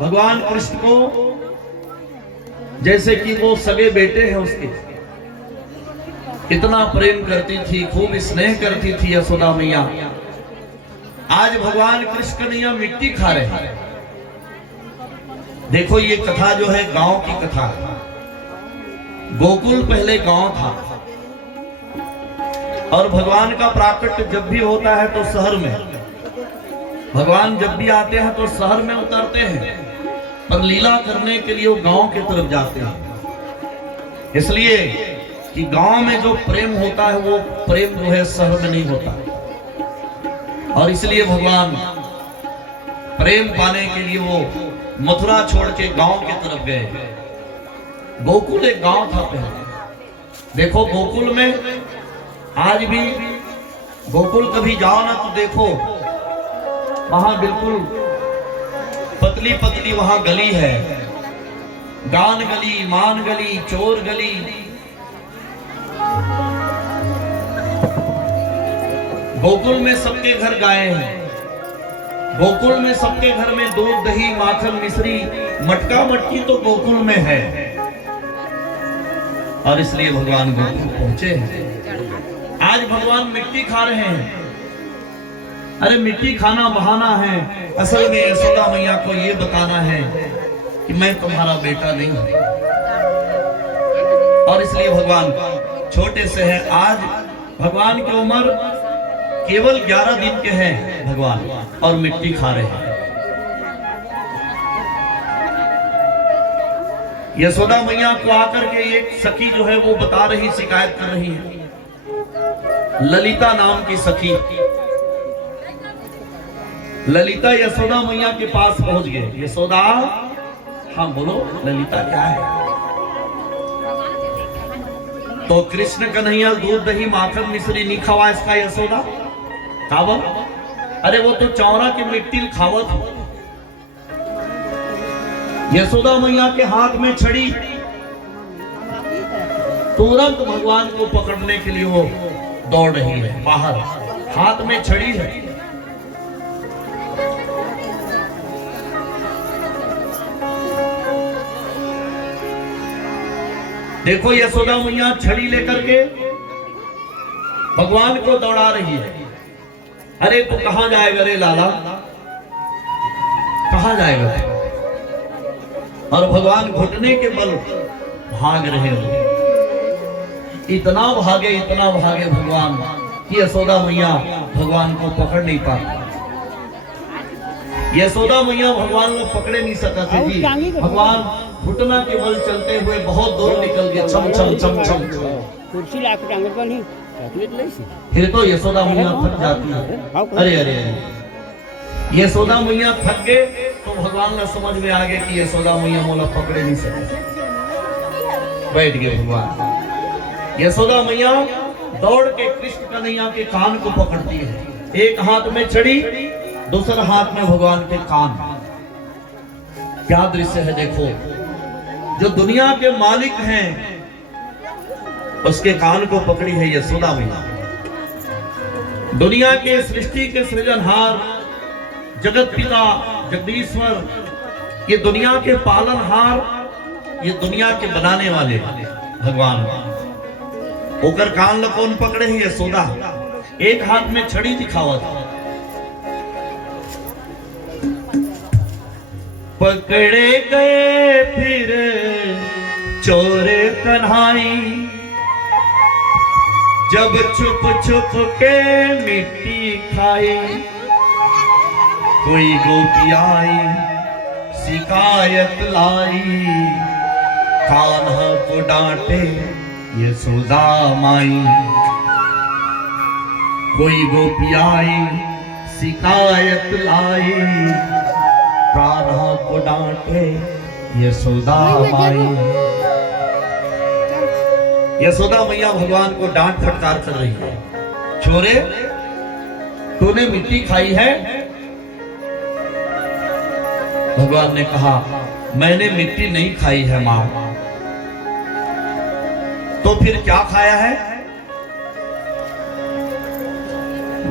भगवान कृष्ण को जैसे कि वो सगे बेटे हैं उसके, इतना प्रेम करती थी, खूब स्नेह करती थी यशोदा मैया। आज भगवान कृष्ण कन्हैया मिट्टी खा रहे हैं। देखो ये कथा जो है गांव की कथा है। गोकुल पहले गांव था और भगवान का प्राकट्य जब भी होता है तो शहर में, भगवान जब भी आते हैं तो शहर में उतरते हैं, पर लीला करने के लिए वो गांव की तरफ जाते हैं। इसलिए कि गांव में जो प्रेम होता है वो प्रेम जो है शहर में नहीं होता, और इसलिए भगवान प्रेम पाने के लिए वो मथुरा छोड़ के गांव की तरफ गए। गोकुल एक गांव था पहले। देखो गोकुल में आज भी, गोकुल कभी जाओ ना तो देखो वहां बिल्कुल पतली पतली वहां गली है, गान गली, मान गली, चोर गली। गोकुल में सबके घर गाय हैं, गोकुल में सबके घर में दूध दही माखन मिश्री मटका मटकी तो गोकुल में है, और इसलिए भगवान गोकुल पहुंचे हैं। आज भगवान मिट्टी खा रहे हैं। अरे मिट्टी खाना बहाना है, असल में यशोदा मैया को ये बताना है कि मैं तुम्हारा बेटा नहीं हूं, और इसलिए भगवान छोटे से है। आज भगवान की उम्र केवल 11 दिन के हैं भगवान, और मिट्टी खा रहे हैं। यशोदा मैया को आकर के एक सखी जो है वो बता रही, शिकायत कर रही है। ललिता नाम की सखी, ललिता यशोदा मैया के पास पहुंच गए। यशोदा, हाँ बोलो ललिता क्या है? तो कृष्ण कन्हैया दूध दही माखन मिश्री नहीं खवा इसका यशोदा कावल? अरे वो तो चौरा की मिट्टी खावत। यशोदा मैया के हाथ में छड़ी, तुरंत भगवान को पकड़ने के लिए वो दौड़ रही है बाहर, हाथ में छड़ी है। देखो यशोदा मैया छड़ी लेकर के भगवान को दौड़ा रही है। अरे तू कहां जाएगा रे लाला, कहां जाएगा? और भगवान घुटने के बल भाग रहे हो। इतना भागे भगवान कि यशोदा मैया भगवान को पकड़ नहीं पाती। यशोदा मैया भगवान को पकड़े नहीं सका थे जी। भगवान घुटना के बल चलते हुए बहुत दूर निकल गए। छम छम छम छम कुर्सी लाके टांगे पर नहीं, फिर तो यशोदा मैया थक जाती है। अरे अरे अरे यशोदा मैया थक गए तो भगवान ने समझ में आ गया कि यशोदा मैया मोला पकड़े नहीं सके। बैठ गए भगवान। यशोदा मैया दौड़ के कृष्ण कन्हैया के कान को पकड़ती है। एक हाथ में छड़ी, दूसरे हाथ में भगवान के कान। क्या दृश्य है देखो। जो दुनिया के मालिक हैं उसके कान को पकड़ी है यशोदा मैया। दुनिया के सृष्टि के सृजनहार, जगत पिता जगदीश्वर, ये दुनिया के पालनहार, ये दुनिया के बनाने वाले भगवान होकर कान कौन पकड़े हैं? यशोदा। एक हाथ में छड़ी दिखावा था। पकड़े गए फिर चोर कन्हाई, जब छुप छुप के मिट्टी खाई। कोई गोपी आई शिकायत लाई, कान्हा को डांटे यशोदा माई। कोई गोपी आई शिकायत लाई, कान्हा को डांटे यशोदा माई। यशोदा मैया भगवान को डांट फटकार कर रही है। छोरे, तूने मिट्टी खाई है? भगवान ने कहा, मैंने मिट्टी नहीं खाई है मां। तो फिर क्या खाया है?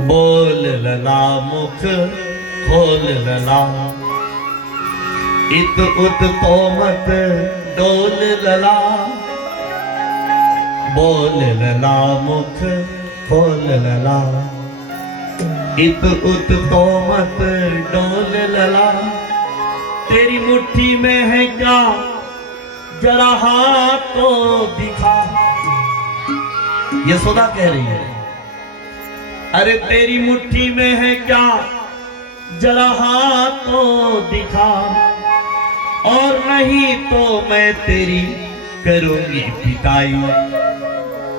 बोल लला मुख खोल लला, इत उत तो मत डोल लला, बोल लला मुख खोल लला। इत उत तो मत डोल लला, तेरी मुट्ठी में है क्या जरा हाथ तो दिखा। यशोदा कह रही है, अरे तेरी मुट्ठी में है क्या जरा हाथ तो दिखा, और नहीं तो मैं तेरी करूंगी पिटाई।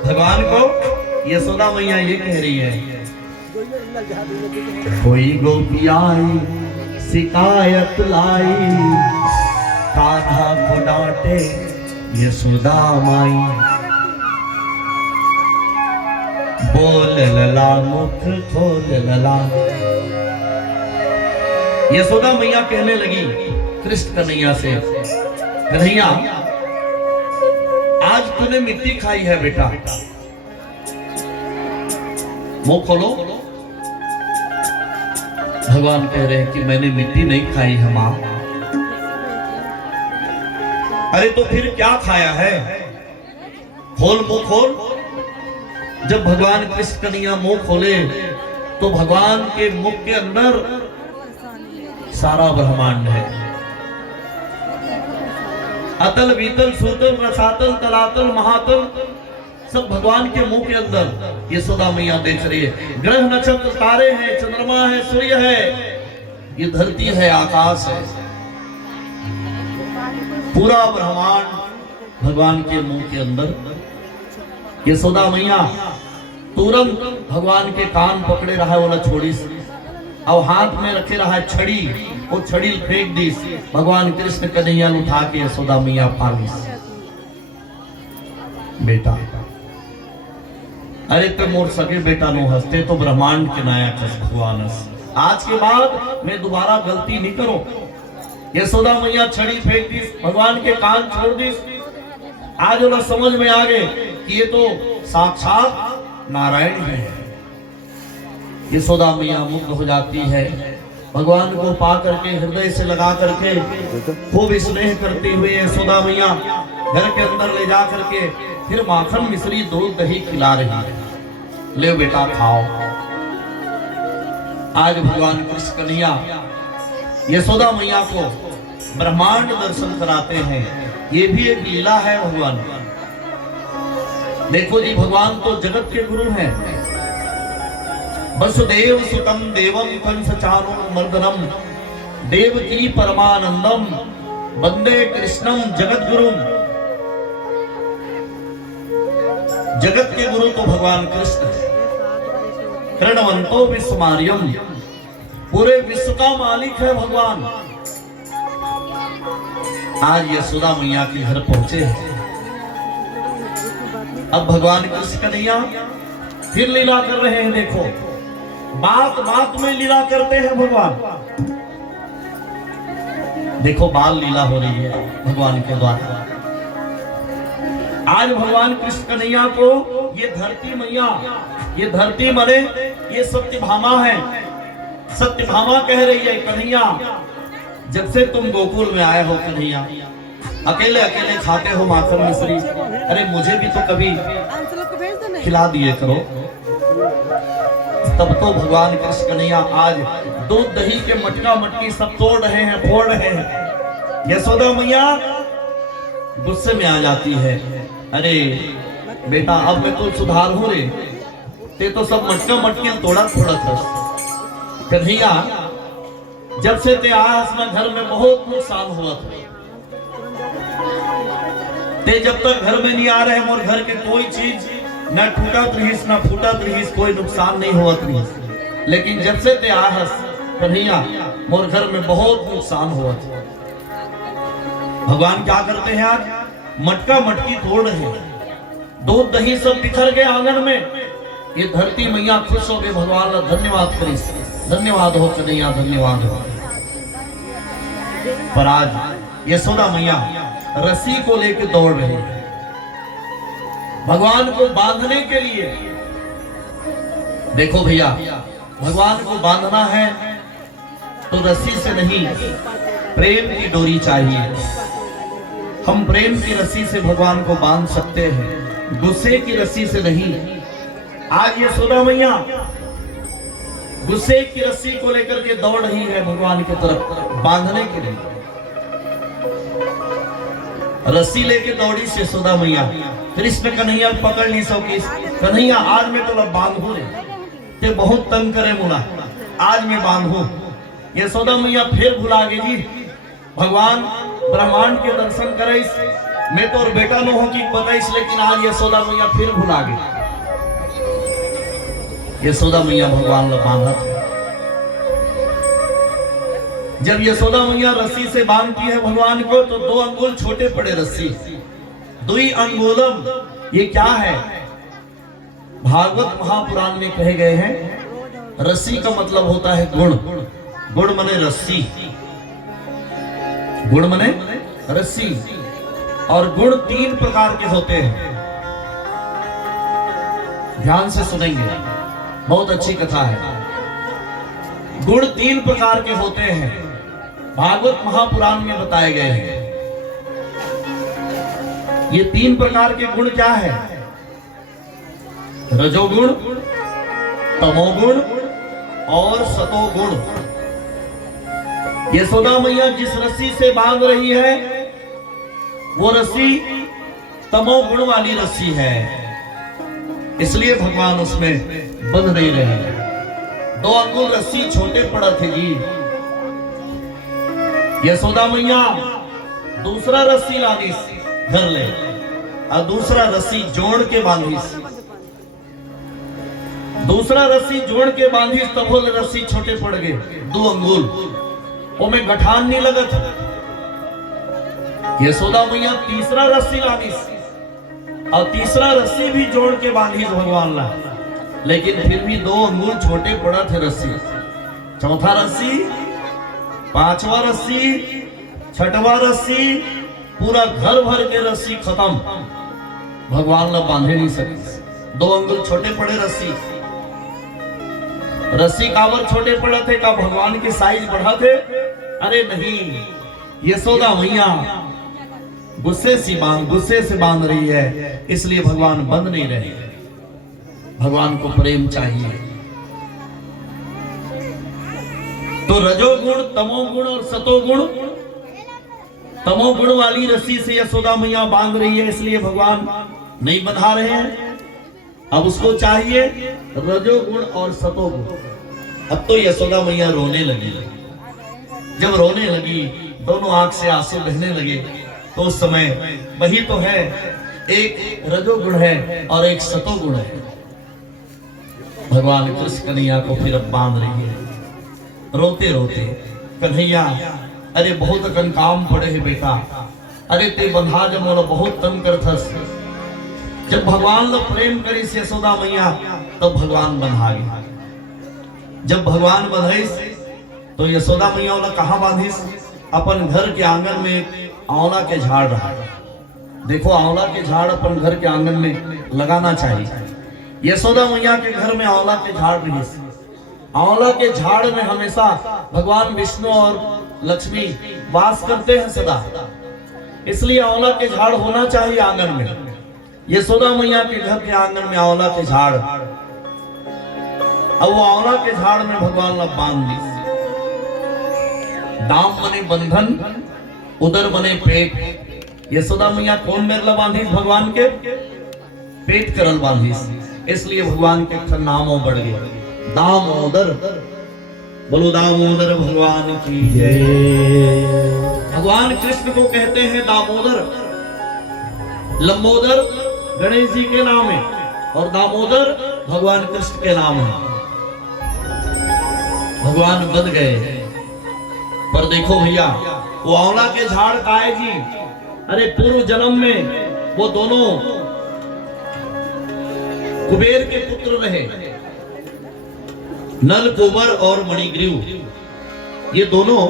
भगवान को यशोदा मैया ये कह रही है, कोई गोपी आई शिकायत लाई, कान्हा को डांटे यशोदा माई। बोल लला मुख खोल लला। यशोदा मैया कहने लगी कृष्ण कन्हैया से, कन्हैया आज तूने मिट्टी खाई है बेटा, मुंह खोलो। भगवान कह रहे हैं कि मैंने मिट्टी नहीं खाई है मां। अरे तो फिर क्या खाया है, खोल मुंह खोल। जब भगवान कृष्ण कन्हैया मुंह खोले तो भगवान के मुख के अंदर सारा ब्रह्मांड है। अतल बीतल सूतल रसातल तलातल महातल सब भगवान के मुंह के अंदर यशोदा मैया देख रही है। ग्रह नक्षत्र तारे हैं, चंद्रमा है, सूर्य है, ये धरती है, आकाश है, पूरा ब्रह्मांड भगवान के मुंह के अंदर। यशोदा मैया तुरंत भगवान के कान पकड़े रहा है, बोला छोड़ी से, और हाथ में रखे रहा है छड़ी, वो छड़ी फेंक दी। भगवान कृष्ण कन्हैया उठा के यशोदा मैया पाली। बेटा अरे तो मोर सगे बेटा नो हंसते तो ब्रह्मांड के नायक भगवान। आज के बाद मैं दोबारा गलती नहीं करो। यशोदा मैया छड़ी फेंक दी, भगवान के कान छोड़ दी। आज वाला समझ में आ गए कि ये तो साक्षात नारायण है। यशोदा मैया मुग्ध हो जाती है, भगवान को पा करके हृदय से लगा करके खूब स्नेह करती हुई यशोदा मैया घर के अंदर ले जा करके फिर माखन मिश्री दूध दही खिला रही है। ले बेटा खाओ। आज भगवान कृष्ण कन्हैया यशोदा मैया को ब्रह्मांड दर्शन कराते हैं। ये भी एक लीला है भगवान। देखो जी, भगवान तो जगत के गुरु हैं। वसुदेव सुतम देवम कंस चाणूरमर्दनम, देवकी परमानंदम वंदे कृष्णम जगत गुरुम। जगत के गुरु तो भगवान कृष्ण है। कृणवंतो विश्वमार्यम, पूरे विश्व का मालिक है भगवान। आज यशोदा मैया के घर पहुंचे हैं। अब भगवान कृष्ण कन्हैया फिर लीला कर रहे हैं। देखो, बात बात में लीला करते हैं भगवान। देखो, बाल लीला हो रही है भगवान के द्वारा। आज भगवान कृष्ण कन्हैया को ये धरती मैया, ये धरती मरे, ये सत्यभामा है। सत्यभामा कह रही है, कन्हैया जब से तुम गोकुल में आए हो कन्हैया, अकेले अकेले खाते हो माखन मिश्री, अरे मुझे भी तो कभी खिला दिए करो। तब तो भगवान कृष्ण कन्हैया आज दूध दही के मटका मटकी सब तोड़ रहे हैं, फोड़ रहे हैं। यशोदा मैया गुस्से में आ जाती है, अरे बेटा अब मैं तो सुधार हूं रे, ते तो सब मटका मटकी तोड़ा थोड़ा था। कन्हैया जब से ते आया घर में बहुत नुकसान हुआ था। ते जब तक घर में नहीं आ रहे मोर घर के कोई चीज न टूटत रहीस न फूटत रहीस, कोई नुकसान नहीं होत रहीस। लेकिन जब से ते आया कन्हैया मोर घर में बहुत नुकसान हुआ था। भगवान क्या करते हैं, आज मटका मटकी तोड़ रहे हैं, दूध दही सब बिखर गए आंगन में। ये धरती मैया खुश हो गए, भगवान का धन्यवाद करी, धन्यवाद हो कन्हैया, धन्यवाद हो। पर आज यशोदा मैया रस्सी को लेकर दौड़ रही है भगवान को बांधने के लिए। देखो भैया, भगवान को बांधना है तो रस्सी से नहीं, प्रेम की डोरी चाहिए। हम प्रेम की रस्सी से भगवान को बांध सकते हैं, गुस्से की रस्सी से नहीं। आज यशोदा मैया गुस्से की रस्सी को लेकर के दौड़ रही है भगवान की तरफ बांधने के लिए। रस्सी लेके दौड़ी से यशोदा मैया। कृष्ण कन्हैया पकड़ ली सौकी, कन्हैया आज मैं तो बांधू रे, ते बहुत तंग करे मुना, आज मैं बांधू। यशोदा मैया फिर भुला गई जी। भगवान ब्रह्मांड के दर्शन करे, मैं तो और बेटा न हो कि बताइस, लेकिन आज यशोदा मैया फिर भुला गई। यशोदा मैया भगवान ला बांधा था। जब यशोदा मैया रस्सी से बांधती है भगवान को तो 2 अंगुल छोटे पड़े रस्सी। 2 अंगुलम, ये क्या है? भागवत महापुराण में कहे गए हैं रस्सी का मतलब होता है गुण। गुण मने रस्सी, गुण मने रस्सी। और गुण 3 प्रकार के होते हैं, ध्यान से सुनेंगे, बहुत अच्छी कथा है। गुण 3 प्रकार के होते हैं, भागवत महापुराण में बताए गए हैं। ये 3 प्रकार के गुण क्या है? रजोगुण, तमोगुण और सतोगुण। यशोदा मैया जिस रस्सी से बांध रही है वो रस्सी तमोगुण वाली रस्सी है, इसलिए भगवान उसमें बंध नहीं रहे। 2 अंगुल रस्सी छोटे पड़ा थे जी। यशोदा मैया दूसरा रस्सी लानी घर ले और दूसरा रस्सी जोड़ के बांधी। दूसरा रस्सी जोड़ के बांधी तब रस्सी छोटे पड़ गए 2 अंगुल, वो में गठान नहीं लगत। यशोदा मैया तीसरा रस्सी लानी और तीसरा रस्सी भी जोड़ के बांधी भगवान ला, लेकिन फिर भी 2 अंगुल छोटे पड़ा थे रस्सी। चौथा रस्सी, 5वां रस्सी, 6वां रस्सी, पूरा घर भर के रस्सी खत्म, भगवान ला बांधे नहीं सके। 2 अंगुल छोटे पड़े रस्सी। रस्सी कावर छोटे पड़े थे का भगवान के साइज बढ़ा थे? अरे नहीं, यशोदा मैया गुस्से से बांध रही है, इसलिए भगवान बंद नहीं रहे। भगवान को प्रेम चाहिए। तो रजोगुण, तमोगुण और सतोगुण, तमोगुण वाली रस्सी से यशोदा मैया बांध रही है, इसलिए भगवान नहीं बंधा रहे हैं। अब उसको चाहिए रजोगुण और सतोगुण। अब तो यशोदा मैया रोने लगी। जब रोने लगी, दोनों आंख से आंसू बहने लगे, तो उस समय वही तो है, एक रजोगुण है और एक सतोगुण है। भगवान कृष्ण कन्हैया को फिर अब बांध रही है, रोते रोते। कन्हैया, अरे बहुत अकन काम पड़े है बेटा, अरे ते बंधा जब मोला बहुत तंग करथस। जब भगवान लोग प्रेम करी से यशोदा मैया, तब भगवान बंधा गया। जब भगवान बंधाइस तो यशोदा मैया वाला कहाँ बांधिस? अपन घर के आंगन में आंवला के झाड़ रहा। देखो, आंवला के झाड़ अपन घर के आंगन में लगाना चाहिए। यशोदा मैया के घर में आंवला के झाड़ रही। आंवला के झाड़ में हमेशा भगवान विष्णु और लक्ष्मी वास करते हैं सदा, इसलिए आंवला के झाड़ होना चाहिए आंगन में। यशोदा मैया के घर के आंगन में आंवला के झाड़, अब वो आंवला के झाड़ में भगवान ला बांध दी। दाम मने बंधन, उदर बने पेट। यशोदा मैया कौन मेरला बांधी? भगवान के पेट करल बांधी, इसलिए भगवान के नामों बढ़ गए दामोदर। बोलो दामोदर भगवान की जय। भगवान कृष्ण को कहते हैं दामोदर। लंबोदर गणेश जी के नाम है और दामोदर भगवान कृष्ण के नाम है। भगवान बन गए। पर देखो भैया, वो आंवला के झाड़ काहे जी? अरे पूर्व जन्म में वो दोनों कुबेर के पुत्र रहे, नल कुबर और मणिग्रीव। ये दोनों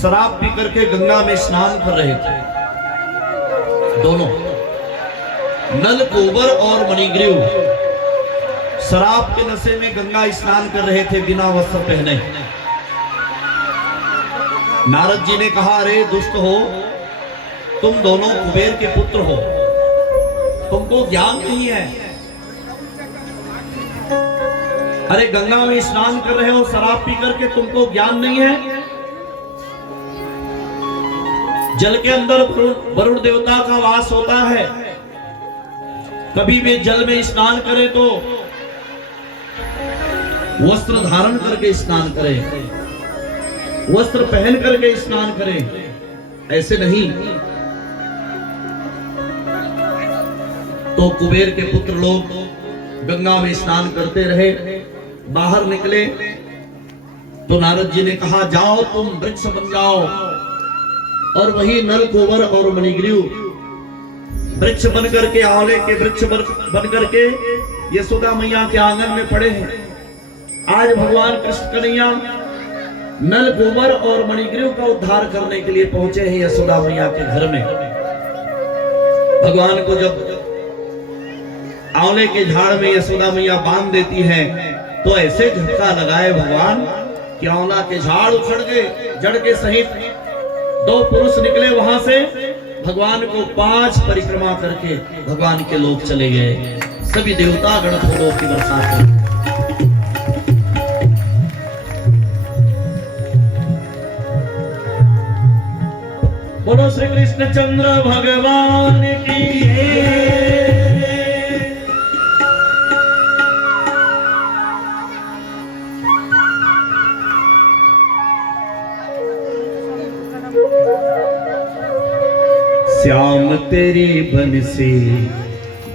शराब पी करके गंगा में स्नान कर रहे थे। दोनों नल कुबर और मणिग्रीव शराब के नशे में गंगा स्नान कर रहे थे बिना वस्त्र पहने। नारद जी ने कहा, अरे दुष्ट हो, तुम दोनों कुबेर के पुत्र हो, तुमको ज्ञान नहीं है। अरे गंगा में स्नान कर रहे हो शराब पी करके, तुमको ज्ञान नहीं है। जल के अंदर वरुण देवता का वास होता है। कभी भी जल में स्नान करें तो वस्त्र धारण करके स्नान करें, वस्त्र पहन करके स्नान करें, ऐसे नहीं। तो कुबेर के पुत्र लोग गंगा में स्नान करते रहे। बाहर निकले तो नारद जी ने कहा, जाओ तुम वृक्ष बन जाओ। और वही नल कुंवर और मणिग्रीव वृक्ष बन करके, आंवले के वृक्ष बन करके यशोदा मैया के आंगन में पड़े हैं। आज भगवान कृष्ण कन्हैया नल कुंवर और मणिग्रीव का उद्धार करने के लिए पहुंचे हैं यशोदा मैया के घर में। भगवान को जब आंवले के झाड़ में यशोदा मैया बांध देती है तो ऐसे झटका लगाए भगवान कि आंवला के झाड़ उखड़ गए, जड़ के सहित। दो पुरुष निकले वहां से, भगवान को 5 परिक्रमा करके भगवान के लोग चले गए। सभी देवता गण फूलों की बरसात हुई। बोलो श्री कृष्ण चंद्र भगवान की। श्याम तेरी बंसी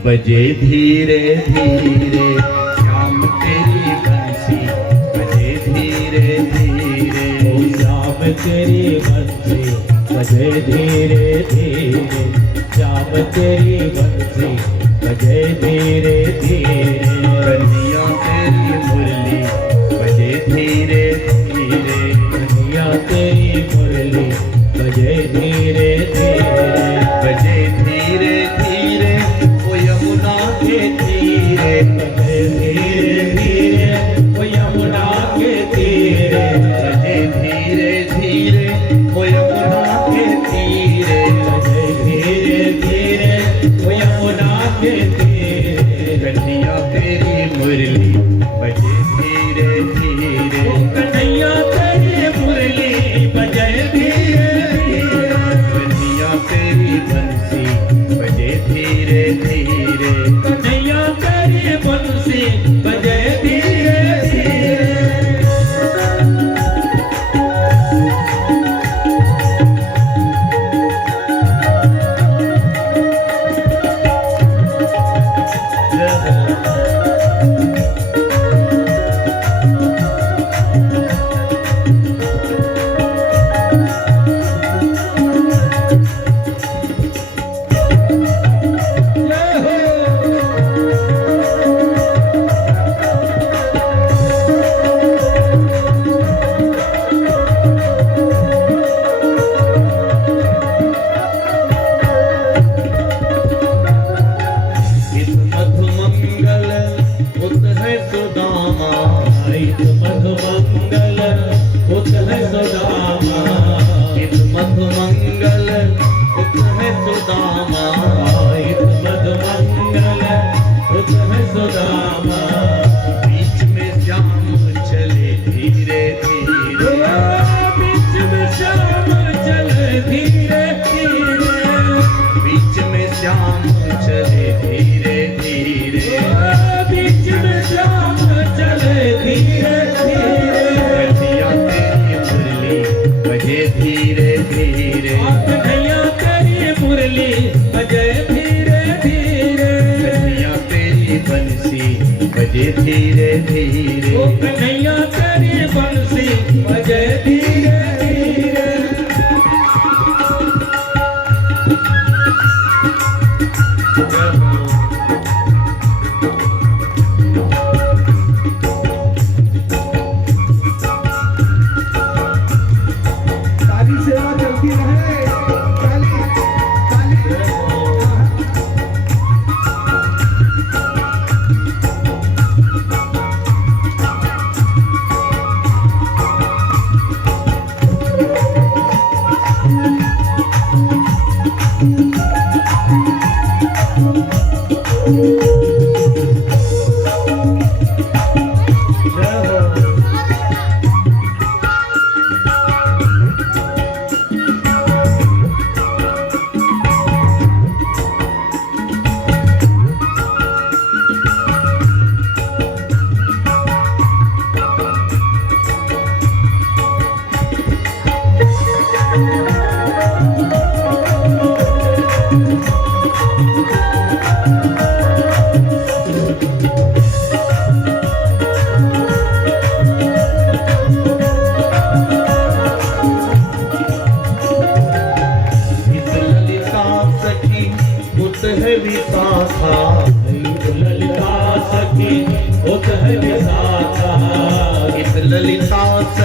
बजे धीरे धीरे, श्याम तेरी बंसी बजे धीरे धीरे, श्याम तेरी बंसी बजे धीरे धीरे, श्याम तेरी बंसी बजे धीरे धीरे, कन्हैया तेरी मुरली बजे धीरे धीरे, कन्हैया तेरी मुरली बजे धीरे धीरे, बजे धीरे धीरे वो यमुना के तीरे, बजे धीरे धीरे वो यमुना के तीरे, बजे धीरे धीरे वो यमुना के तीरे, बजे धीरे धीरे वो यमुना के तीरे, कन्हैया तेरी मुरली बजे धीरे धीरे, कन्हैया तेरी मुरली बजे धीरे धीरे, कन्हैया तेरी बंसी बजे धीरे धीरे, कन्हैया तेरी बंसी बजे धीरे धीरे। बजे धीरे धीरे, ओ कन्हैया तेरी बंसी बजे धीरे धीरे। सारी सेवा चलती रहे।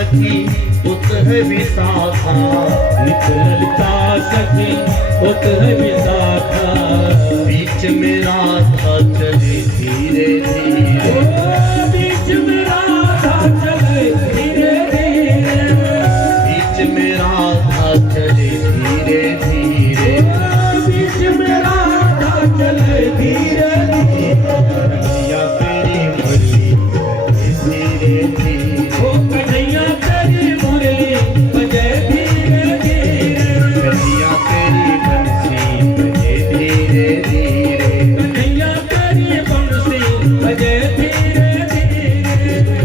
सखी उत है विशाखा। नित ललिता सखी उत है विशाखा। बीच में राधा चले धीरे धीरे। बीच में राधा चले धीरे धीरे। बीच में राधा चले धीरे धीरे। बीच में राधा चले धीरे धीरे। कन्हैया तेरी मुरली बजे धीरे धीरे। ओ कन्हैया तेरी मुरली बजे धीरे धीरे। कन्हैया तेरी बंसी बजे धीरे धीरे। कन्हैया तेरी बंसी बजे धीरे धीरे।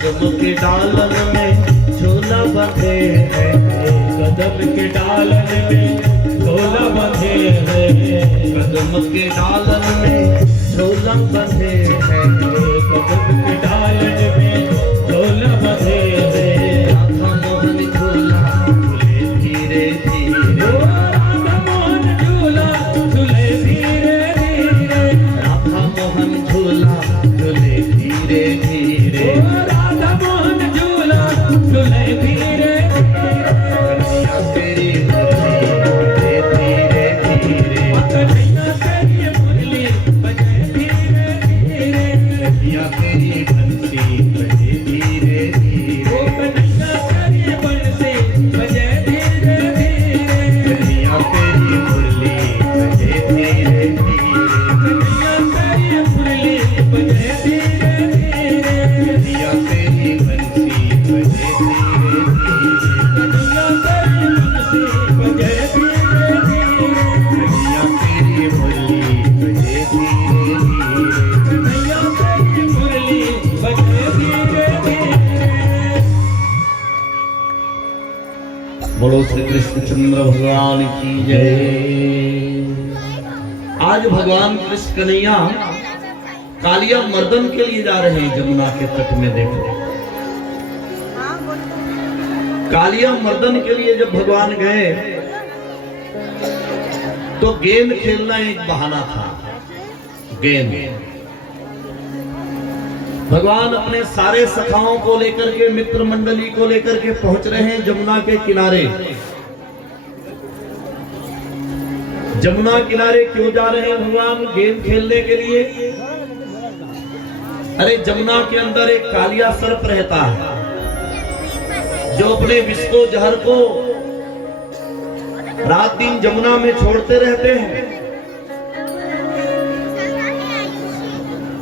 कदम के डालन में झूला बंधे हैं। कदम के डालन में झोला बंधे हैं। कदम के डालन में झूला बंधे हैं। कदम के डालन में झोला बंधे हैं। राधा मोहन झूला झूले धीरे धीरे। राधा मोहन झूला झूले धीरे धीरे। राधा मोहन झूला झूले धीरे धीरे। राधा मोहन झूला झूले धीरे धीरे। कन्हैया तेरी मुरली बजे धीरे धीरे। कन्हैया तेरी मुरली बजे धीरे धीरे। कन्हैया तेरी बंसी बजे धीरे धीरे। ओ कन्हैया तेरी बंसी बजे धीरे धीरे। कन्हैया तेरी मुरली बजे धीरे धीरे। कन्हैया तेरी मुरली बजे धीरे धीरे। कन्हैया तेरी बंसी बजे धीरे धीरे। कन्हैया तेरी बंसी बजे धीरे धीरे। कन्हैया तेरी मुरली बजे धीरे धीरे। कन्हैया तेरी मुरली बजे धीरे धीरे। बोलो श्री कृष्णचंद्र भगवान की जय। आज भगवान कृष्ण कन्हैया कालिया मर्दन के लिए जा रहे हैं जमुना के तट में। देखो कालिया मर्दन के लिए जब भगवान गए तो गेंद खेलना एक बहाना था। गेंद भगवान अपने सारे सखाओं को लेकर के मित्र मंडली को लेकर के पहुंच रहे हैं जमुना के किनारे। जमुना किनारे क्यों जा रहे हैं भगवान? गेंद खेलने के लिए। अरे जमुना के अंदर एक कालिया सर्प रहता है जो अपने विष को जहर को रात दिन जमुना में छोड़ते रहते हैं।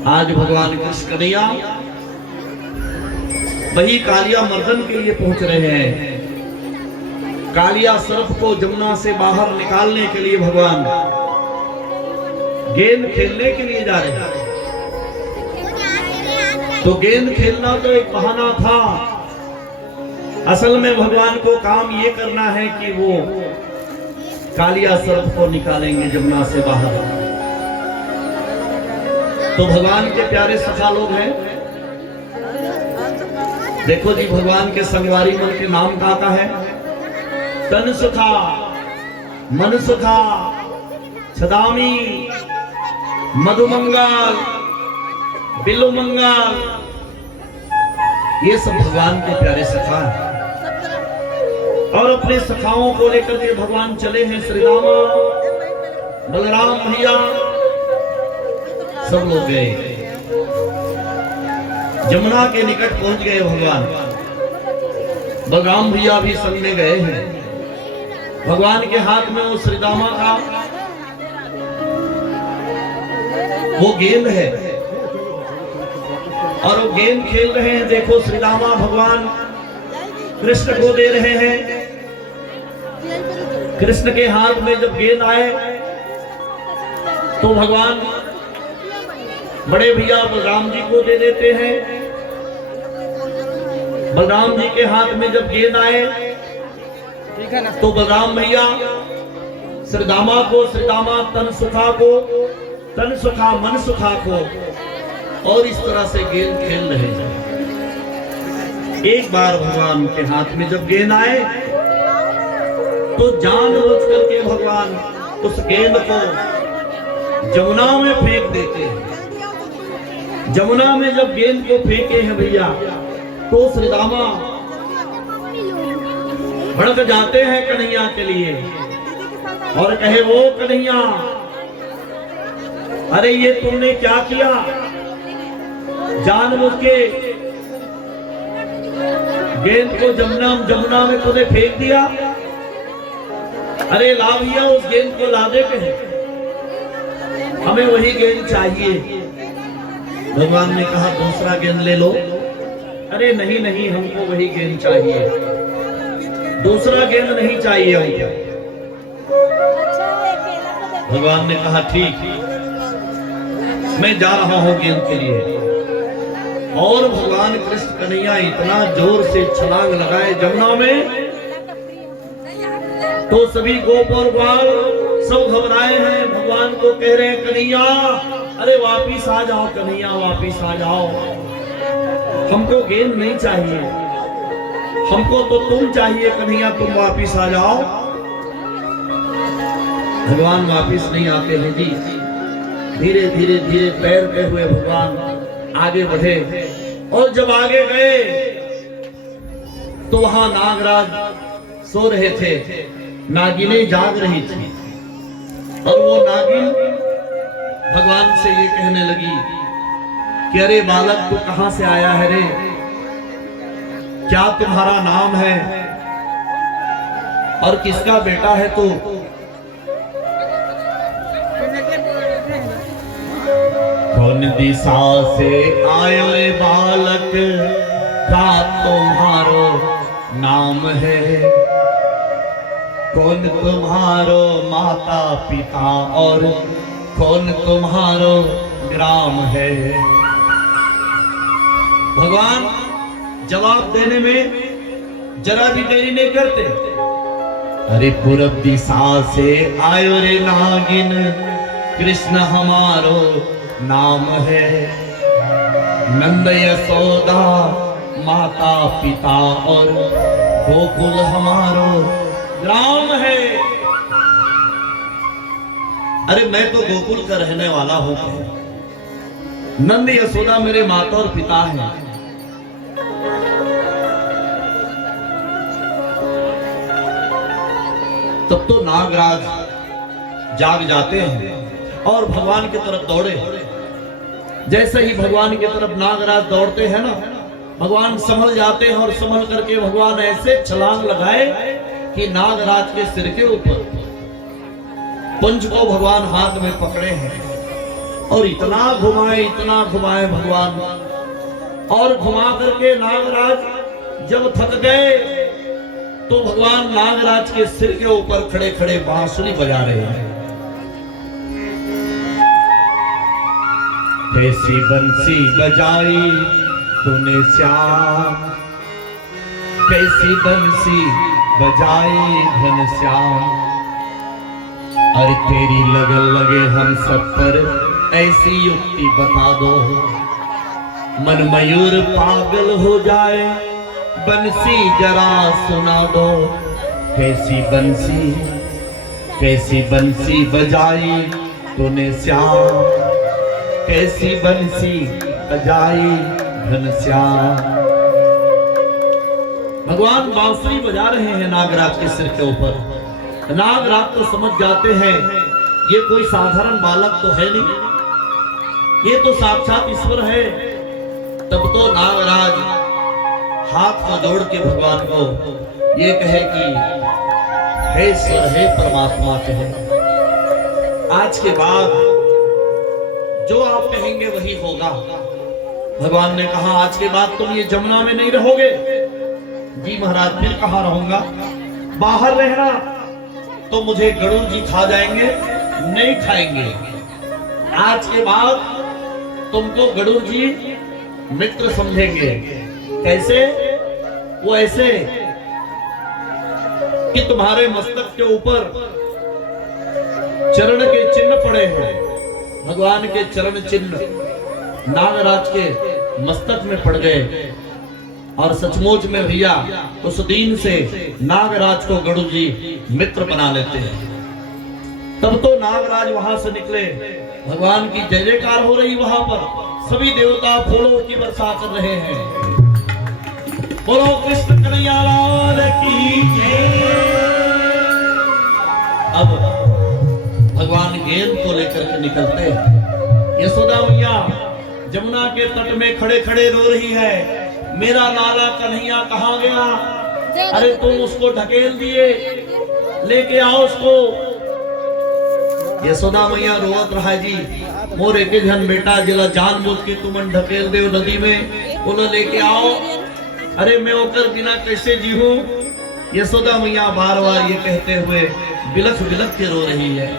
आज भगवान कृष्ण कन्हैया वही कालिया मर्दन के लिए पहुंच रहे हैं। कालिया सर्प को जमुना से बाहर निकालने के लिए भगवान गेंद खेलने के लिए जा रहे हैं। तो गेंद खेलना तो एक बहाना था। असल में भगवान को काम ये करना है कि वो कालिया सर्प को निकालेंगे जमुना से बाहर। तो भगवान के प्यारे सखा लोग हैं। देखो जी भगवान के संगवारी मन के नाम गाता है। तन सुखा मन सुखा छदामी मधुमंगल बिल्लू मंगल, ये सब भगवान के प्यारे सखा हैं। और अपने सखाओं को लेकर के भगवान चले हैं। श्री रामा, बलराम भैया सब लोग गए, जमुना के निकट पहुंच गए भगवान। बलराम भैया भी संग में गए हैं। भगवान के हाथ में वो श्री रामा का वो गेंद है और वो गेंद खेल रहे हैं। देखो श्री रामा भगवान कृष्ण को दे रहे हैं। कृष्ण के हाथ में जब गेंद आए तो भगवान बड़े भैया बलराम जी को दे देते हैं। बलराम जी के हाथ में जब गेंद आए तो बलराम भैया श्रीदामा को, श्रीदामा तन सुखा को, तन सुखा मन सुखा को, और इस तरह से गेंद खेल रहे हैं। एक बार भगवान के हाथ में जब गेंद आए तो जानबूझ करके भगवान उस गेंद को जमुना में फेंक देते हैं। जमुना में जब गेंद को फेंके हैं भैया तो श्रीदामा भड़क जाते हैं कन्हैया के लिए और कहे, वो कन्हैया, अरे ये तुमने क्या किया? जानबूझ के गेंद को जमुना में तूने फेंक दिया। अरे ला भैया उस गेंद को ला दे के, हमें वही गेंद चाहिए। भगवान ने कहा दूसरा गेंद ले लो। अरे नहीं नहीं, हमको वही गेंद चाहिए, दूसरा गेंद नहीं चाहिए हमको। भगवान ने कहा ठीक, मैं जा रहा हूं गेंद के लिए। और भगवान कृष्ण कन्हैया इतना जोर से छलांग लगाए जमुना में तो सभी गोप और ग्वाल सब घबराए हैं। भगवान को कह रहे हैं, कन्हैया अरे वापिस आ जाओ, कन्हैया वापिस आ जाओ, हमको गेंद नहीं चाहिए, हमको तो तुम चाहिए कन्हैया, तुम वापिस आ जाओ। भगवान वापिस नहीं आते हैं जी। धीरे धीरे धीरे तैरते हुए भगवान आगे बढ़े और जब आगे गए तो वहां नागराज सो रहे थे, नागिनें जाग रही थी। और वो नागिन भगवान से ये कहने लगी कि अरे बालक, तू कहां से आया है रे? क्या तुम्हारा नाम है और किसका बेटा है तू? कौन दिशा से आयो रे बालक, का तुम्हारो नाम है? कौन तुम्हारो माता पिता और कौन तुम्हारो ग्राम है? भगवान जवाब देने में जरा भी देरी नहीं करते। अरे पूरब दिशा से आयो रे नागिन, कृष्ण हमारो नाम है। नंद यशोदा माता पिता और गोकुल हमारो ग्राम है। अरे मैं तो गोकुल का रहने वाला हूं, नंद यशोदा मेरे माता और पिता हैं। तब तो नागराज जाग जाते हैं और भगवान की तरफ दौड़े। जैसे ही भगवान की तरफ नागराज दौड़ते हैं ना, भगवान संभल जाते हैं और संभल करके भगवान ऐसे छलांग लगाए कि नागराज के सिर के ऊपर पंच को भगवान हाथ में पकड़े हैं और इतना घुमाए भगवान। और घुमा करके नागराज जब थक गए तो भगवान नागराज के सिर के ऊपर खड़े खड़े बांसुरी बजा रहे हैं। कैसी बंसी बजाई तूने श्याम, कैसी बंसी बजाई घनश्याम। अरे तेरी लगन लगे हम सब पर ऐसी युक्ति बता दो, मन मयूर पागल हो जाए बंसी जरा सुना दो। कैसी बंसी बजाई तूने श्याम, कैसी बंसी अजाई घनश्याम। भगवान बांसुरी बजा रहे हैं नागराज के सिर के ऊपर। नागराज तो समझ जाते हैं ये कोई साधारण बालक तो है नहीं, ये तो साक्षात ईश्वर है। तब तो नागराज हाथ को जोड़ के भगवान को ये कहे कि हे ईश्वर, हे परमात्मा कहे, आज के बाद जो आप कहेंगे वही होगा। भगवान ने कहा आज के बाद तुम ये जमुना में नहीं रहोगे। जी महाराज, फिर कहाँ रहूंगा? बाहर रहना तो मुझे गरुड़ जी खा जाएंगे, नहीं खाएंगे। आज के बाद तुमको गरुड़ जी मित्र समझेंगे। कैसे? वो ऐसे कि तुम्हारे मस्तक के ऊपर चरण के चिन्ह पड़े हैं। भगवान के चरण चिन्ह नागराज के मस्तक में पड़ गए और सचमुच में भैया उस दिन से नागराज को गरुड़ जी मित्र बना लेते हैं। तब तो नागराज वहां से निकले, भगवान की जय जयकार हो रही, वहां पर सभी देवता फूलों की वर्षा कर रहे हैं। बोलो कृष्ण कन्हैया लाल की जय। अब भगवान गेंद को लेकर के निकलते हैं। यशोदा मैया जमुना के तट में खड़े खड़े रो रही है, मेरा लाला कन्हैया कहाँ गया? अरे तुम उसको ढकेल दिए, लेके आओ उसको। यशोदा मैया रोवत रहा जी, मोरे के जन बेटा जिला जानबूझ के तुमन ढकेल दे नदी में, बोलो लेके आओ। अरे मैं होकर बिना कैसे जी हूं? यशोदा मैया बार बार ये कहते हुए बिलख बिलख के रो रही है।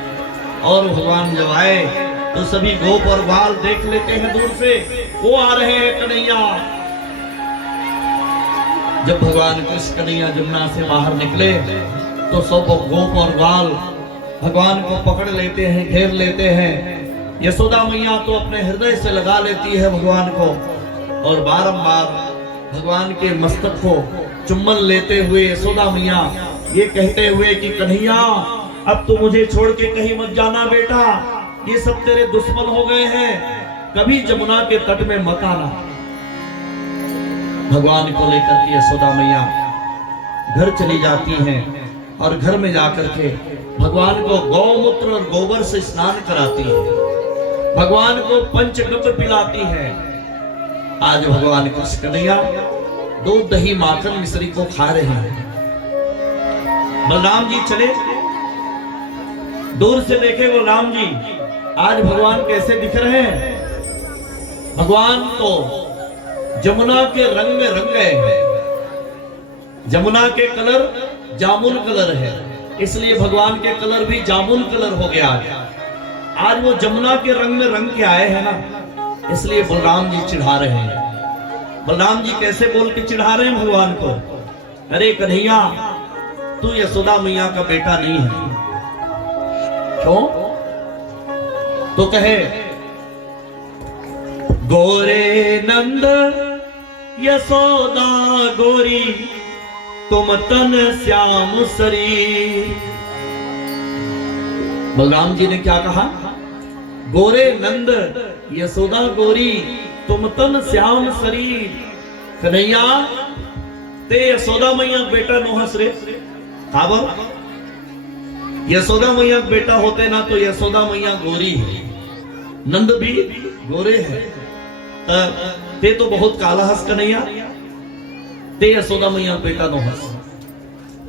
और भगवान जब आए तो सभी गोप और बाल देख लेते हैं दूर से, वो आ रहे हैं कन्हैया। जब भगवान कृष्ण कन्हैया जमुना से बाहर निकले तो सब गोप और बाल भगवान को पकड़ लेते हैं, घेर लेते हैं। यशोदा मैया तो अपने हृदय से लगा लेती है भगवान को और बारंबार भगवान के मस्तक को चुम्बन लेते हुए यशोदा मैया ये कहते हुए कि कन्हैया अब तू मुझे छोड़ के कहीं मत जाना बेटा, ये सब तेरे दुश्मन हो गए हैं, कभी जमुना के तट में मत आना। भगवान को लेकर के यशोदा मैया घर चली जाती हैं और घर में जाकर के भगवान को गौमूत्र और गोबर से स्नान कराती है, भगवान को पंचगव्य पिलाती है। आज भगवान कृष्ण कन्हैया दूध दही माखन मिश्री को खा रहे हैं। बलराम जी चले, दूर से देखे बलराम जी आज भगवान कैसे दिख रहे हैं। भगवान तो जमुना के रंग में रंग गए हैं। जमुना के कलर जामुन कलर है, इसलिए भगवान के कलर भी जामुन कलर हो गया। आज वो जमुना के रंग में रंग के आए हैं ना, इसलिए बलराम जी चिढ़ा रहे हैं। बलराम जी कैसे बोल के चिढ़ा रहे हैं भगवान को? अरे कन्हैया तू यशोदा मैया का बेटा नहीं है। क्यों? तो कहे गोरे नंद यशोदा गोरी तुम तन श्याम शरीर। बलराम जी ने क्या कहा? गोरे नंद यशोदा गोरी तुम तन श्याम शरीर। कन्हैया ते यशोदा मैया बेटा नो हंस रे। काबर यशोदा मैया बेटा होते ना तो यशोदा मैया गोरी है, नंद भी गोरे है, ते तो बहुत काला हंस कन्हैया, ते यशोदा मैया बेटा नो हंस।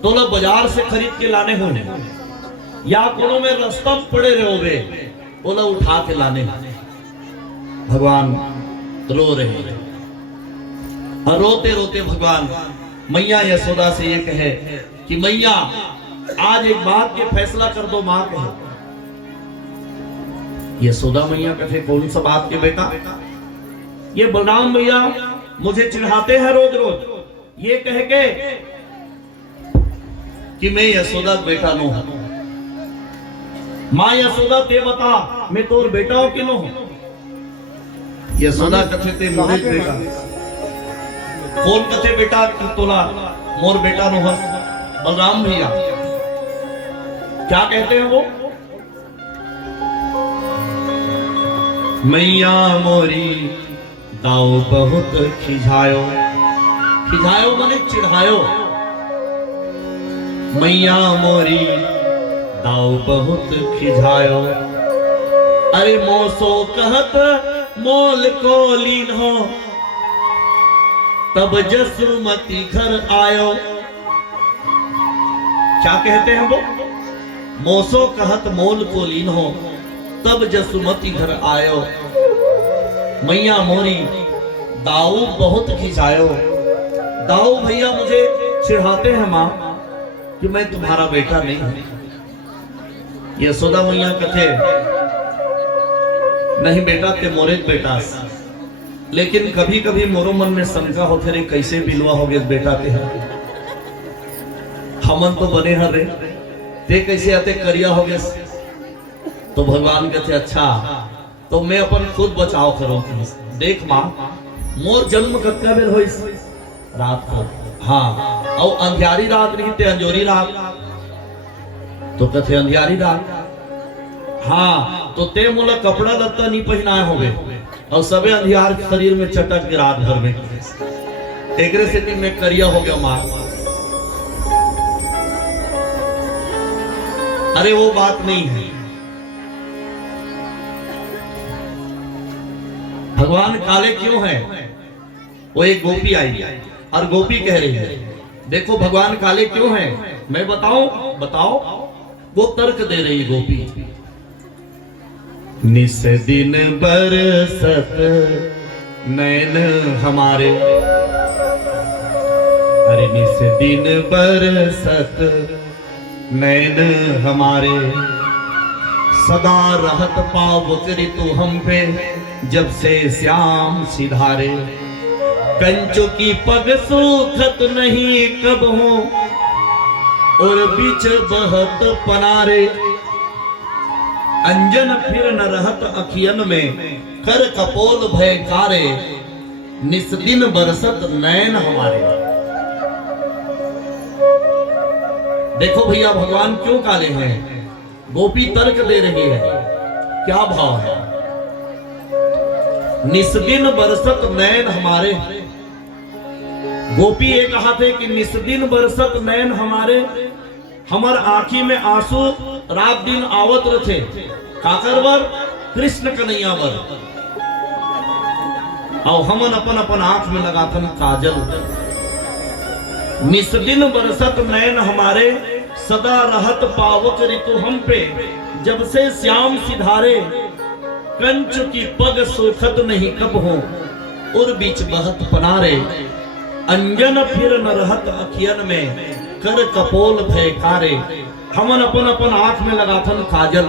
तो लोग बाजार से खरीद के लाने होने या कोनो में रास्ता पड़े रहोगे, बोला उठा के लाने। भगवान रो रहे हैं और रोते रोते भगवान मैया यशोदा से ये कहे कि मैया आज एक बात के फैसला कर दो। मां कहे। यशोदा मैया कहे कौन सा बात के बेटा? ये बलराम भैया मुझे चिढ़ाते हैं रोज रोज, ये कह के कि मैं यशोदा बेटा नो हूं। मां यशोदा ते बता मैं तोर बेटा हूं कि नो हूं? यशोदा कथे ते मोरे बेटा। कौन कथे बेटा तोला मोर बेटा नो हंस? बलराम भैया क्या कहते हैं वो? मैया मोरी दाऊ बहुत खिझायो, खिझायो माने चिढ़ायो। मैया मोरी दाऊ बहुत खिझायो। अरे मोसो कहत मोल को लीन हो, तब जसुमती घर आयो। क्या कहते हैं वो? मोसो कहत मोल को लीन हो, तब जसुमती घर आयो। मैया मोरी दाऊ बहुत खिंचायो। दाऊ भैया मुझे चिढ़ाते हैं माँ कि मैं तुम्हारा बेटा नहीं हूं। यशोदा मैया कथे नहीं बेटा ते मोरे बेटा, लेकिन कभी कभी मोरो मन में शंका होते रे कैसे बिलवा हो गए बेटा ते हमन तो बने हर रे, ते कैसे आते करिया हो गए। तो भगवान कहते अच्छा तो मैं अपन खुद बचाव करो। देख माँ मोर जन्म कत्का बेर हो रात को, हाँ और अंधियारी रात नहीं ते अंजोरी रात, तो कथे अंधियारी रात। हाँ तो ते मोला कपड़ा लत्ता नहीं पहनाए हो गए और सबे अंधियार शरीर में चटक के रात भर में एकरे से मैं करिया हो गया माँ। अरे वो बात नहीं है। भगवान काले क्यों हैं? वो एक गोपी आई और गोपी कह रही है देखो भगवान काले क्यों हैं, मैं बताऊं? बताओ। वो तर्क दे रही गोपी। निस दिन बरसत नैन हमारे, अरे निस दिन बरसत नैन हमारे, सदा रहत पावक ऋतु हम पे, जब से श्याम सिधारे। कंचु की पग सूखत नहीं कब हो, और बीच बहत पनारे। अंजन फिर न रहत अखियन में, कर कपोल भय कारे। निस दिन बरसत नैन हमारे। देखो भैया भगवान क्यों काले हैं? गोपी तर्क दे रही है। क्या भाव है? निस्दिन बरसत नैन हमारे। गोपी ये कहा थे कि निस्दिन बरसत नैन हमारे, हमर आंखी में आंसू रात दिन आवत रथे। काकरवर कृष्ण कन्हैयावर, और हमन अपन अपन आंख में लगाथन काजल। निस्दिन बरसत नैन हमारे, सदा रहत पावक ऋतु हम पे, जब से श्याम सिधारे। कंच की पग सुखत नहीं कब हो, उर बीच बहत पनारे। अंजन फिर न रहत अखियन में, कर कपोल भय कारे। हमन अपन अपन आंख में लगाथन काजल,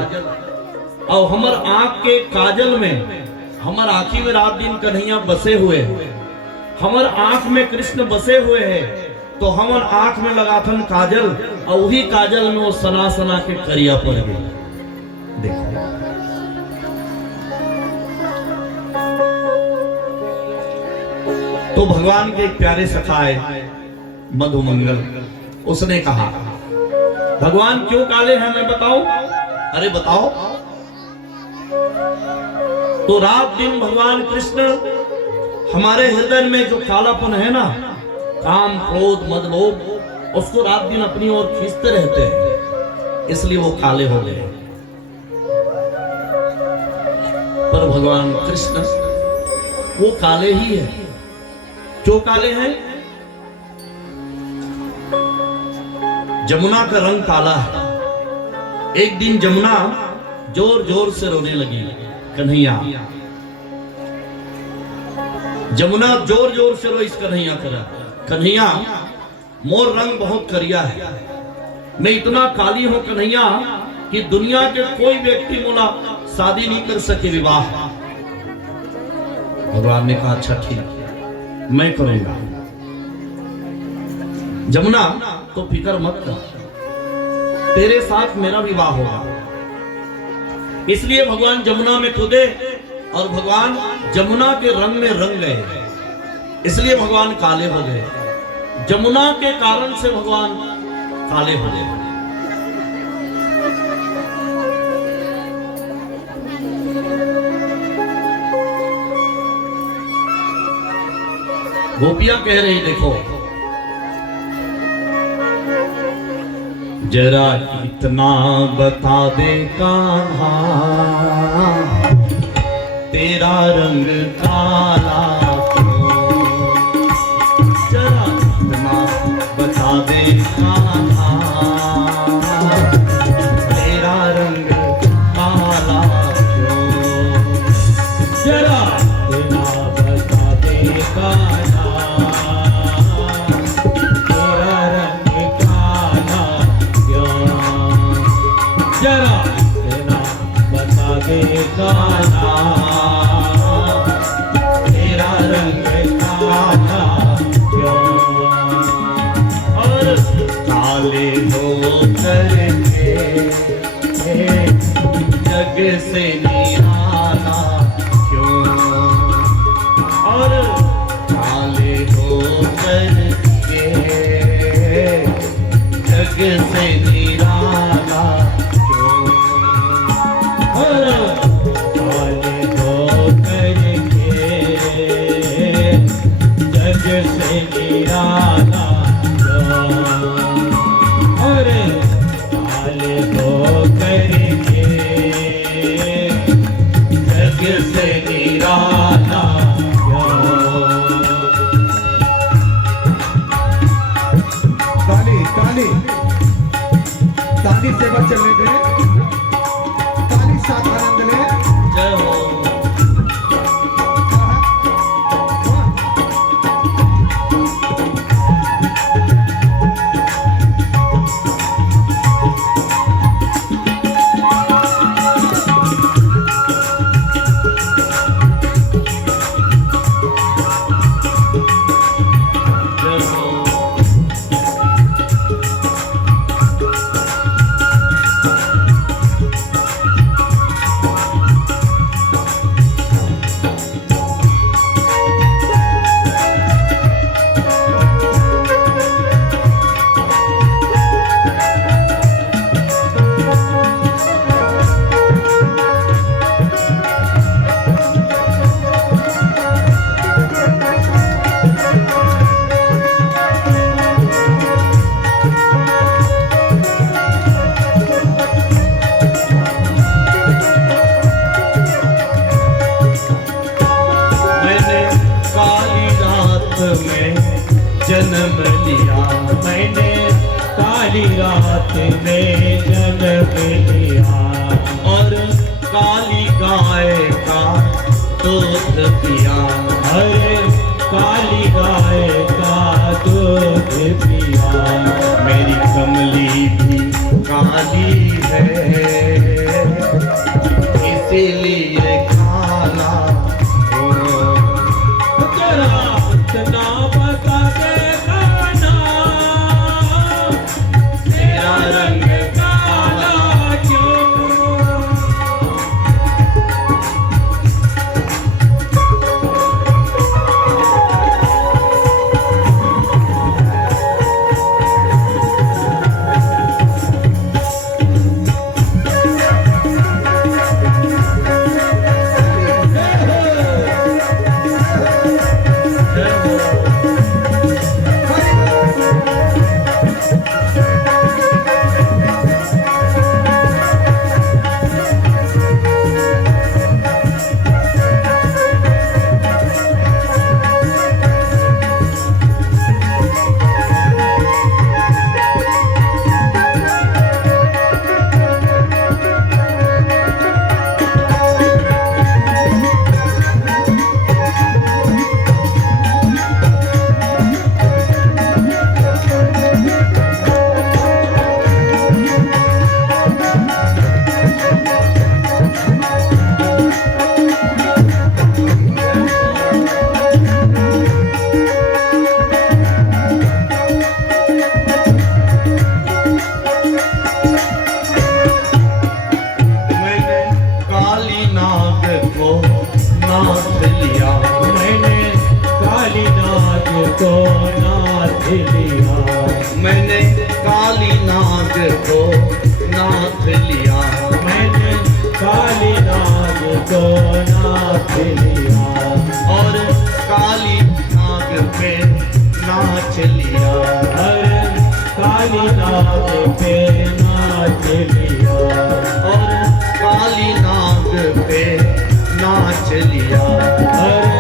और हमर आंख के काजल में, हमर आंखी में रात दिन कन्हैया बसे हुए, हमर आंख में कृष्ण बसे हुए हैं। तो हमर आंख में लगाथन काजल, और वही काजल में वो सना सना के करिया पड़ गई। देखो तो भगवान के एक प्यारे सखाए मधुमंगल, उसने कहा भगवान क्यों काले हैं मैं बताऊं? अरे बताओ। तो रात दिन भगवान कृष्ण हमारे हृदय में जो कालापन है ना, काम क्रोध मद लोभ, उसको रात दिन अपनी ओर खींचते रहते हैं, इसलिए वो काले हो गए। पर भगवान कृष्ण वो काले ही है। क्यों काले हैं? जमुना का रंग काला है। एक दिन जमुना जोर जोर से रोने लगी। कन्हैया, जमुना जोर जोर से रोई कन्हैया करा, कन्हैया मोर रंग बहुत करिया है, मैं इतना काली हूं कन्हैया कि दुनिया के कोई व्यक्ति मोला शादी नहीं कर सके विवाह। भगवान ने कहा अच्छा ठीक मैं करूंगा। जमुना तो फिक्र मत कर, तेरे साथ मेरा विवाह होगा। इसलिए भगवान जमुना में कूदे और भगवान जमुना के रंग में रंग गए, इसलिए भगवान काले हो गए। जमुना के कारण से भगवान काले हो गए। गोपियां कह रही देखो, जरा इतना बता दे कान्हा, तेरा रंग काला क्यों? जरा इतना बता दे कान्हा, तेरा रंग काला क्यों? जरा इतना बता दे कान्हा, तेरा रंग काला क्यों? जरा इतना बता दे कान्हा, तेरा रंग काला क्यों? और काले हो करके जग से निराला क्यों? और काले हो करके जग से निराला क्यों? और काले हो करके जग से निराला क्यों? और काले हो करके जग से निराला क्यों? ताली ताली ताली सेवा चलने दे, ताली साथ आनंद ले। जय हो। जय हो। मैंने काली रात में जन्म लिया, मैंने काली रात में जन्म लिया, और काली गाय का दूध पिया। अरे काली गाय का दूध पिया। मेरी कमली भी काली है, इसीलिए काला हो। जरा इतना बता दे कान्हा, तेरा रंग काला क्यों? को नाथ लिया, मैंने काली नाग को नाथ लिया, मैंने काली नाग को नाथ लिया, और काली नाग पे लिया, अरे काली नाग पे नाच लिया, और काली नाग पे नाच लिया, अरे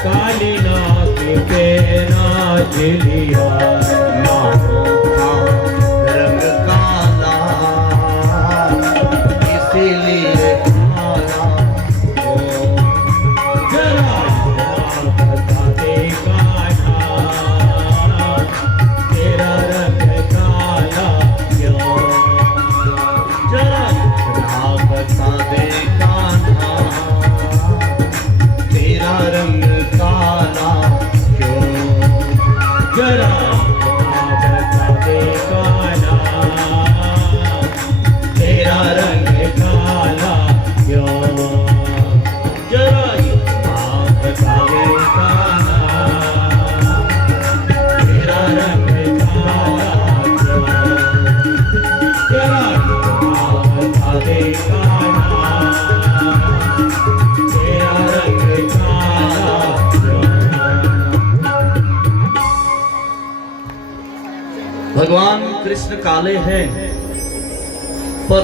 काली नाग पे नाच लिया, नागों का रंग काला, इसीलिए काला हो। जरा बता दे कान्हा, तेरा रंग काला क्यों? जरा बता दे कान्हा, तेरा रंग काला क्यों? जरा बता दे कान्हा, तेरा रंग काला क्यों? जरा बता दे कान्हा, तेरा रंग काला क्यों? जरा बता दे कान्हा, तेरा रंग काला क्यों? भगवान कृष्ण काले हैं, पर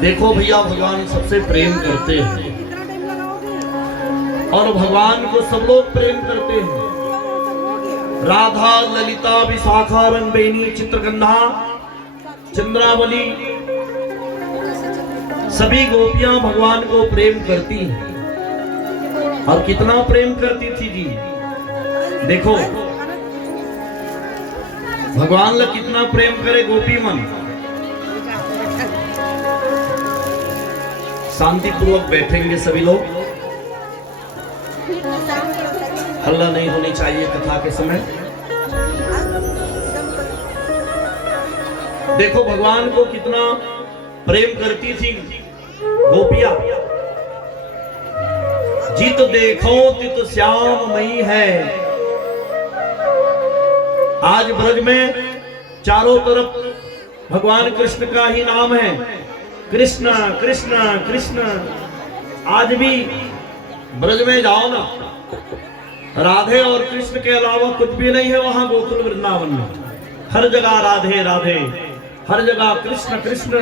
देखो भैया भगवान सबसे प्रेम करते हैं, और भगवान को सब लोग प्रेम करते हैं। राधा, ललिता, विशाखा, रंगबेनी, चित्रगंधा, चंद्रावली, सभी गोपियां भगवान को प्रेम करती हैं। और कितना प्रेम करती थी जी, देखो भगवान ला कितना प्रेम करे गोपी मन। शांति पूर्वक बैठेंगे सभी लोग, हल्ला नहीं होनी चाहिए कथा के समय। देखो भगवान को कितना प्रेम करती थी गोपियां। जित देखो तित श्याम मई है। आज ब्रज में चारों तरफ भगवान कृष्ण का ही नाम है, कृष्ण कृष्ण कृष्ण। आज भी ब्रज में जाओ ना, राधे और कृष्ण के अलावा कुछ भी नहीं है वहां गोकुल वृंदावन में। हर जगह राधे राधे, हर जगह कृष्ण कृष्ण।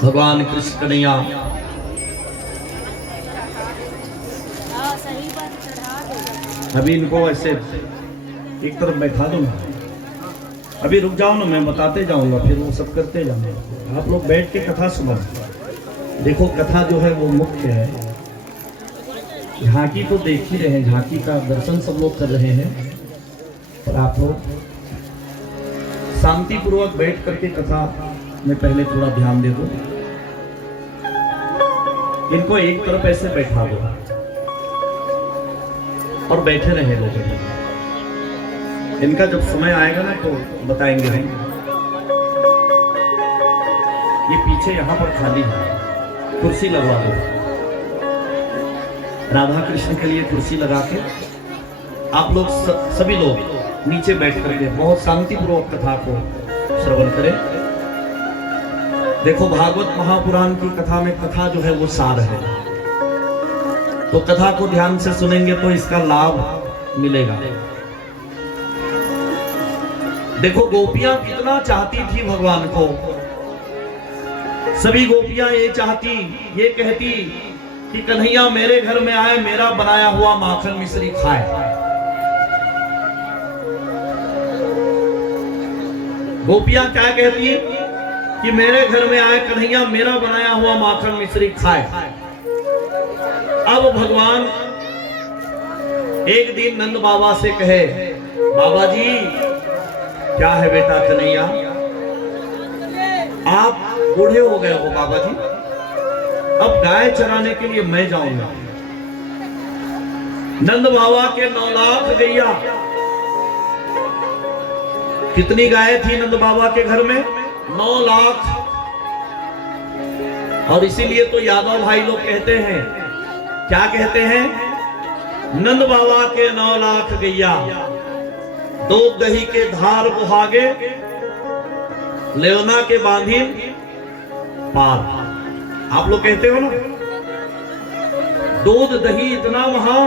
भगवान कृष्ण कन्हैया अभी इनको ऐसे एक तरफ बैठा दो ना, अभी रुक जाओ ना, मैं बताते जाऊंगा, फिर वो सब करते जाऊंगा। आप लोग बैठ के कथा सुनो। देखो कथा जो है वो मुख्य है। झांकी तो देख ही रहे हैं, झांकी का दर्शन सब लोग कर रहे हैं, पर आप लोग शांति पूर्वक बैठ करके कथा में पहले थोड़ा ध्यान दे दो। इनको एक तरफ ऐसे बैठा दो और बैठे रहे लोग। इनका जब समय आएगा ना तो बताएंगे हम। ये पीछे यहाँ पर खाली है, कुर्सी लगवा दो। राधा कृष्ण के लिए कुर्सी लगा के आप लोग सभी लोग नीचे बैठ करके बहुत शांति पूर्वक कथा को श्रवण करें। देखो भागवत महापुराण की कथा में कथा जो है वो सार है, तो कथा को ध्यान से सुनेंगे तो इसका लाभ मिलेगा। देखो गोपियां कितना चाहती थी भगवान को। सभी गोपियां ये चाहती, ये कहती कि कन्हैया मेरे घर में आए, मेरा बनाया हुआ माखन मिश्री खाए। गोपियां क्या कहती कि मेरे घर में आए कन्हैया, मेरा बनाया हुआ माखन मिश्री खाए। अब भगवान एक दिन नंद बाबा से कहे, बाबा जी क्या है बेटा कन्हैया, आप बूढ़े हो गए हो बाबा जी, अब गाय चराने के लिए मैं जाऊंगा। नंद बाबा के 9 लाख गैया। कितनी गाय थी नंद बाबा के घर में? 9 लाख। और इसीलिए तो यादव भाई लोग कहते हैं, क्या कहते हैं? नंद बाबा के 9 लाख गैया, 2 दही के धार बुहागे, लेवना के बांधी पार। आप लोग कहते हो ना, दूध दही इतना वहां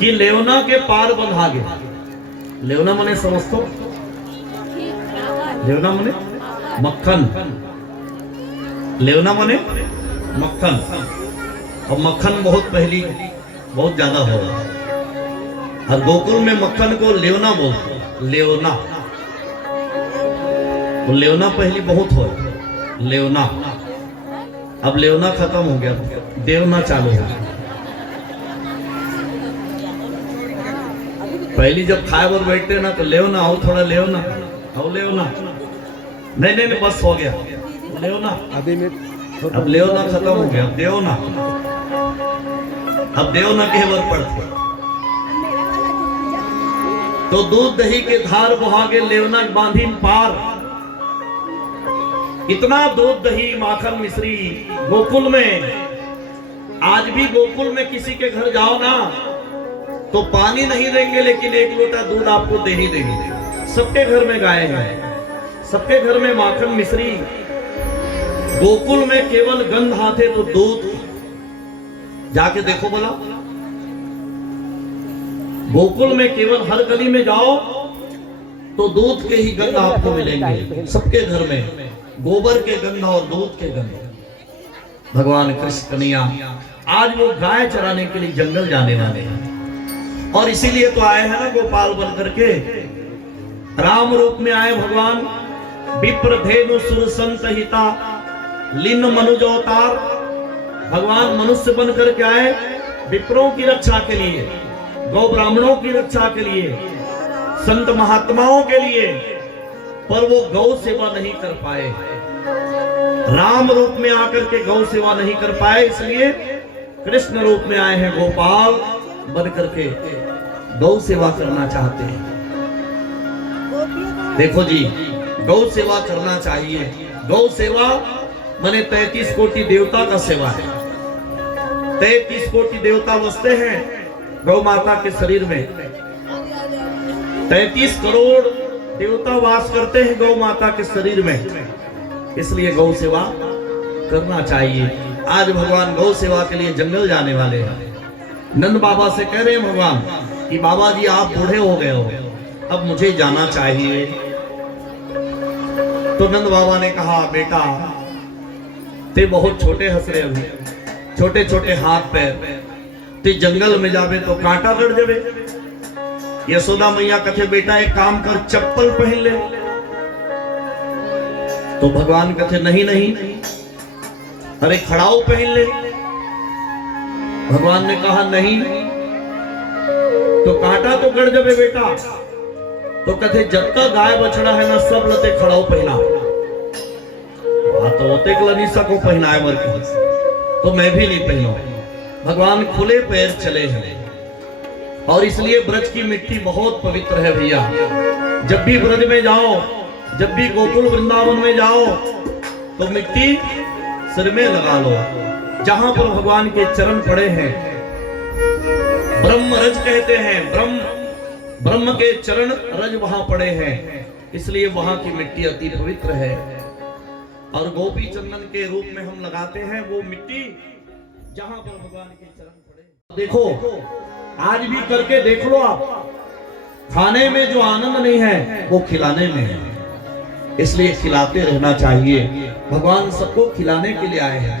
कि लेवना के पार बंधा गया। लेवना मने समझतो, लेवना मने मक्खन, लेवना मने मक्खन, और मक्खन बहुत पहली बहुत ज्यादा हो रहा है। और गोकुल में मक्खन को लेवना बोलते हैं, लेवना, तो लेवना पहली बहुत हो, लेवना। अब लेवना खत्म हो गया, देवना चालू हो गया। पहली जब खाए पर बैठते ना तो लेवना आओ, थोड़ा लेवना आओ, लेवना नहीं नहीं नहीं, बस हो गया लेवना। अभी में अब लेवना खत्म हो गया, देवना। अब देवना के वर पड़ते, तो दूध दही के धार बहागे लेवना बांधी पार। इतना दूध दही माखन मिश्री गोकुल में। आज भी गोकुल में किसी के घर जाओ ना तो पानी नहीं देंगे, लेकिन एक लोटा दूध आपको दे ही देंगे। सबके घर में गाय है, सबके घर में माखन मिश्री। गोकुल में केवल गंध आते तो दूध, जाके देखो बोला, गोकुल में केवल हर गली में जाओ तो दूध के ही गंध आपको मिलेंगे। सबके घर में गोबर के गंध और दूध के गंध। भगवान कृष्ण कन्हैया आज वो गाय चराने के लिए जंगल जाने वाले हैं, और इसीलिए तो आए हैं ना गोपाल बन करके। राम रूप में आए भगवान, विप्र धेनु सुर संत हिता लीन मनुज अवतार। भगवान मनुष्य बन करके आए विप्रों की रक्षा के लिए, गौ ब्राह्मणों की रक्षा के लिए, संत महात्माओं के लिए, पर वो गौ सेवा नहीं कर पाए। राम रूप में आकर के गौ सेवा नहीं कर पाए, इसलिए कृष्ण रूप में आए हैं गोपाल बन करके गौ सेवा करना चाहते हैं। देखो जी, गौ सेवा करना चाहिए। गौ सेवा माने 33 कोटि देवता का सेवा है। 33 कोटि देवता बसते हैं गौ माता के शरीर में। 33 करोड़ देवता वास करते हैं गौ माता के शरीर में, इसलिए गौ सेवा करना चाहिए। आज भगवान गौ सेवा के लिए जंगल जाने वाले हैं। नंद बाबा से कह रहे हैं भगवान कि बाबा जी आप बूढ़े हो गए हो, अब मुझे जाना चाहिए। तो नंद बाबा ने कहा बेटा ते बहुत छोटे हंस रहे, अभी छोटे छोटे हाथ पैर, ते जंगल में जावे तो कांटा गड़ जावे। यशोदा मैया कथे बेटा एक काम कर, चप्पल पहन ले। तो भगवान कथे नहीं नहीं, अरे खड़ाऊ पहन ले। भगवान ने कहा नहीं, तो कांटा तो गड़ जावे बेटा। तो कथे जब तक गाय बछड़ा है ना सब लते खड़ाऊ पहना। तो होते कलनीसा को पहनाए मर के, तो मैं भी नहीं पहनू। भगवान खुले पैर चले हैं, और इसलिए ब्रज की मिट्टी बहुत पवित्र है भैया। जब भी ब्रज में जाओ, जब भी गोकुल वृंदावन में जाओ, तो मिट्टी सिर में लगा लो। जहां पर भगवान के चरण पड़े हैं, ब्रह्म रज कहते हैं, ब्रह्म के चरण रज वहां पड़े हैं, इसलिए वहां की मिट्टी अति पवित्र है। और गोपी चंदन के रूप में हम लगाते हैं वो मिट्टी जहां पर भगवान के चरण पड़े। देखो आज भी करके देख लो आप, खाने में जो आनंद नहीं है वो खिलाने में है, इसलिए खिलाते रहना चाहिए। भगवान सबको खिलाने के लिए आए हैं।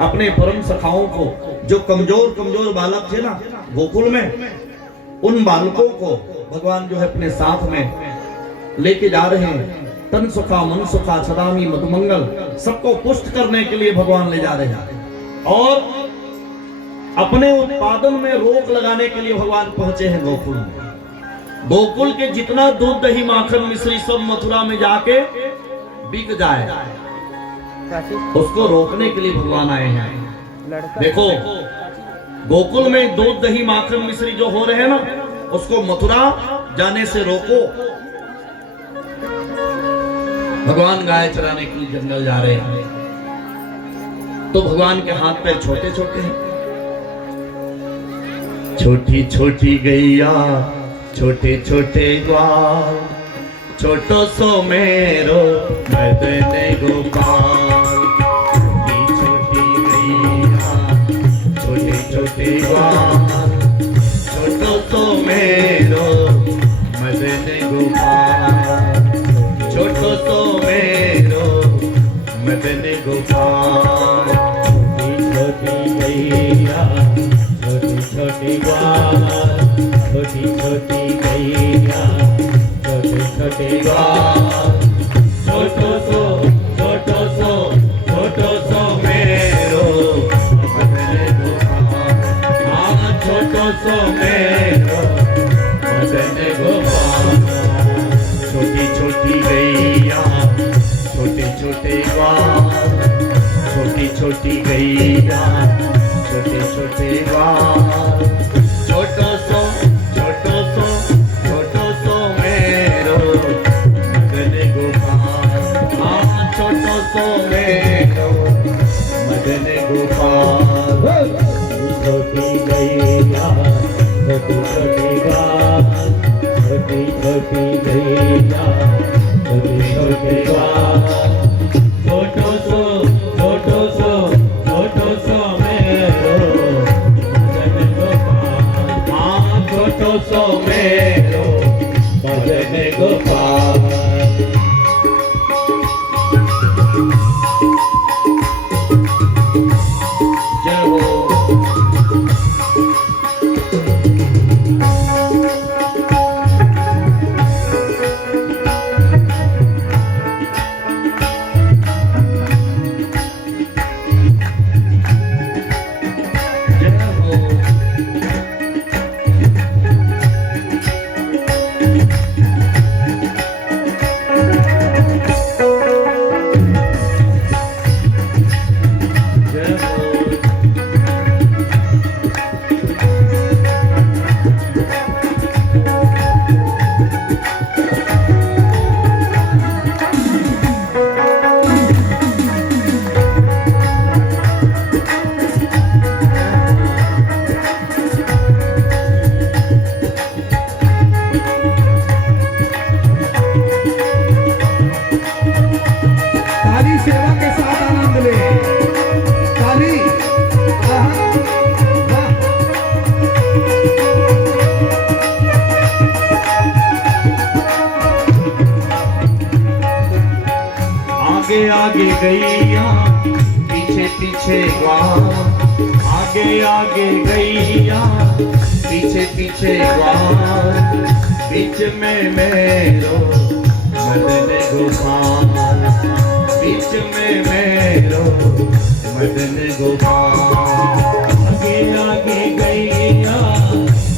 अपने परम सखाओं को, जो कमजोर कमजोर बालक थे ना गोकुल में, उन बालकों को भगवान जो है अपने साथ में लेके जा रहे हैं। तन सुखा मन सुखा सदामी मधुमंगल, सबको पुष्ट करने के लिए भगवान ले जा रहे हैं। और अपने उत्पादन में रोक लगाने के लिए भगवान पहुंचे हैं गोकुल में। गोकुल के जितना दूध दही माखन मिश्री सब मथुरा में जाके बिक जाए, उसको रोकने के लिए भगवान आए हैं। देखो गोकुल में दूध दही माखन मिश्री जो हो रहे हैं ना, उसको मथुरा जाने से रोको। भगवान गाय चराने के लिए जंगल जा रहे हैं, तो भगवान के हाथ पैर छोटे छोटे हैं। छोटी छोटी गैया छोटे छोटे ग्वाल, छोटो सो मेरो मदन गोपाल। छोटी छोटी गैया छोटे छोटे ग्वाल, छोटो बार छोटो सो मेरो मदन गोपाल हाँ छोटो सो मेरो मदन गोपाल छोटी छोटी गैया छोटे छोटे बाल छोटी छोटी गैया छोटे छोटे बाल छोटो सो मेरो मदन गोपाल हाँ छोटो सो मेरो मदन गोपाल छोटी गैया छोटी छोटी बाल छोटी छोटी गैया छोटे छोटे बाल छोटो सो मेरो मदन गोपाल हाँ छोटो सो मेरो मदन गोपाल जय हो ताली सेवा के साथ आनंद ले ताली आहा, वाह। आगे आगे गैया पीछे पीछे ग्वाल आगे आगे गैया पीछे पीछे ग्वाल बीच में मेरो मदन गोपाल बीच में मेरो मदन गोपाल आगे आगे गैया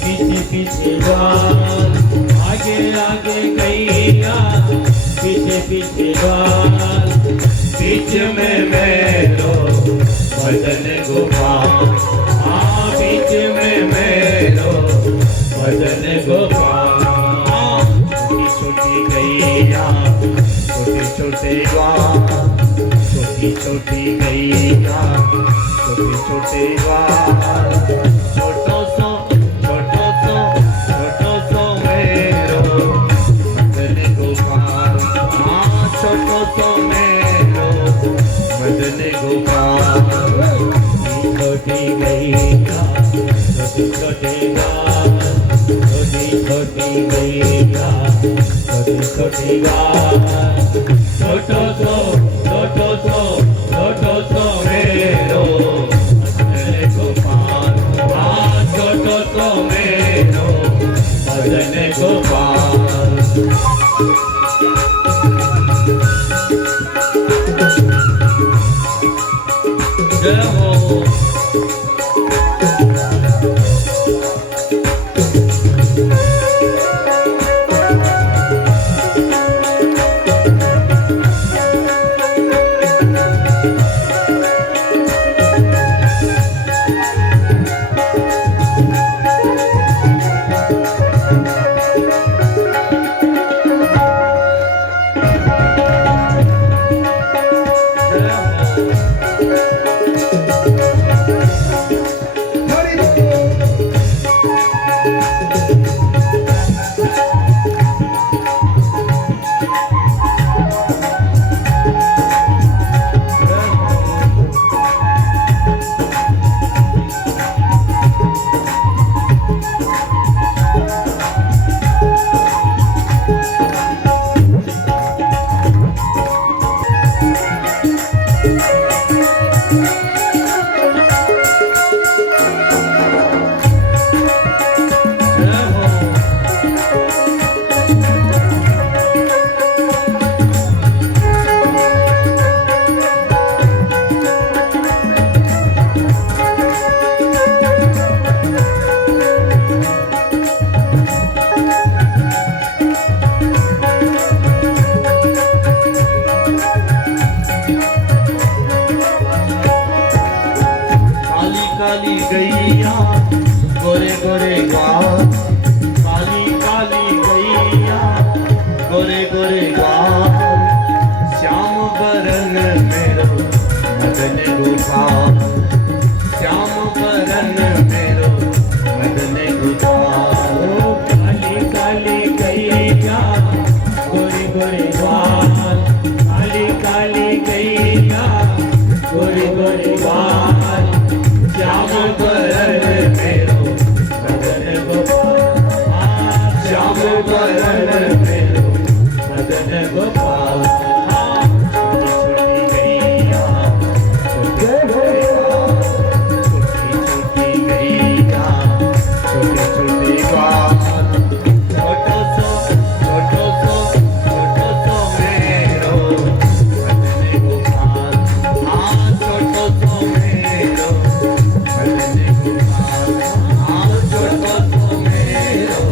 पीछे पीछे ग्वाल आगे आगे गैया पीछे पीछे ग्वाल बीच में मेरो मदन गोपाल हाँ बीच में मेरो मदन गोपाल छोटी छोटी गैया छोटे छोटे ग्वाल छोटी छोटी गैया छोटे छोटे ग्वाल छोटो सो मेरो मदन गोपाल हाँ छोटो सो मेरो मदन गोपाल छोटी गैया छोटे छोटे ग्वाल छोटी छोटी गैया छोटे छोटे ग्वाल छोटो सो मेरो मदन गोपाल हाँ छोटो सो मेरो मदन गोपाल जय हो ताली काली गैया गोरे गोरे गाल, काली काली गैया गोरे गोरे गाल, श्याम बरन मेरो मदन गोपाल, श्याम बरन मेरो मदन गोपाल। काली काली गैया गोरे गोरे गाल, काली काली गैया गोरे गोरे गाल, श्याम बरन मेरो मदन गोपाल, श्याम बरन मेरो मदन गोपाल। छोटी गैया छोटी गैया छोटे छोटे गाल, छोटो सो मेरो मदन गोपाल, हाँ छोटो सो मेरो मदन गोपाल, हाँ छोटो सो मेरो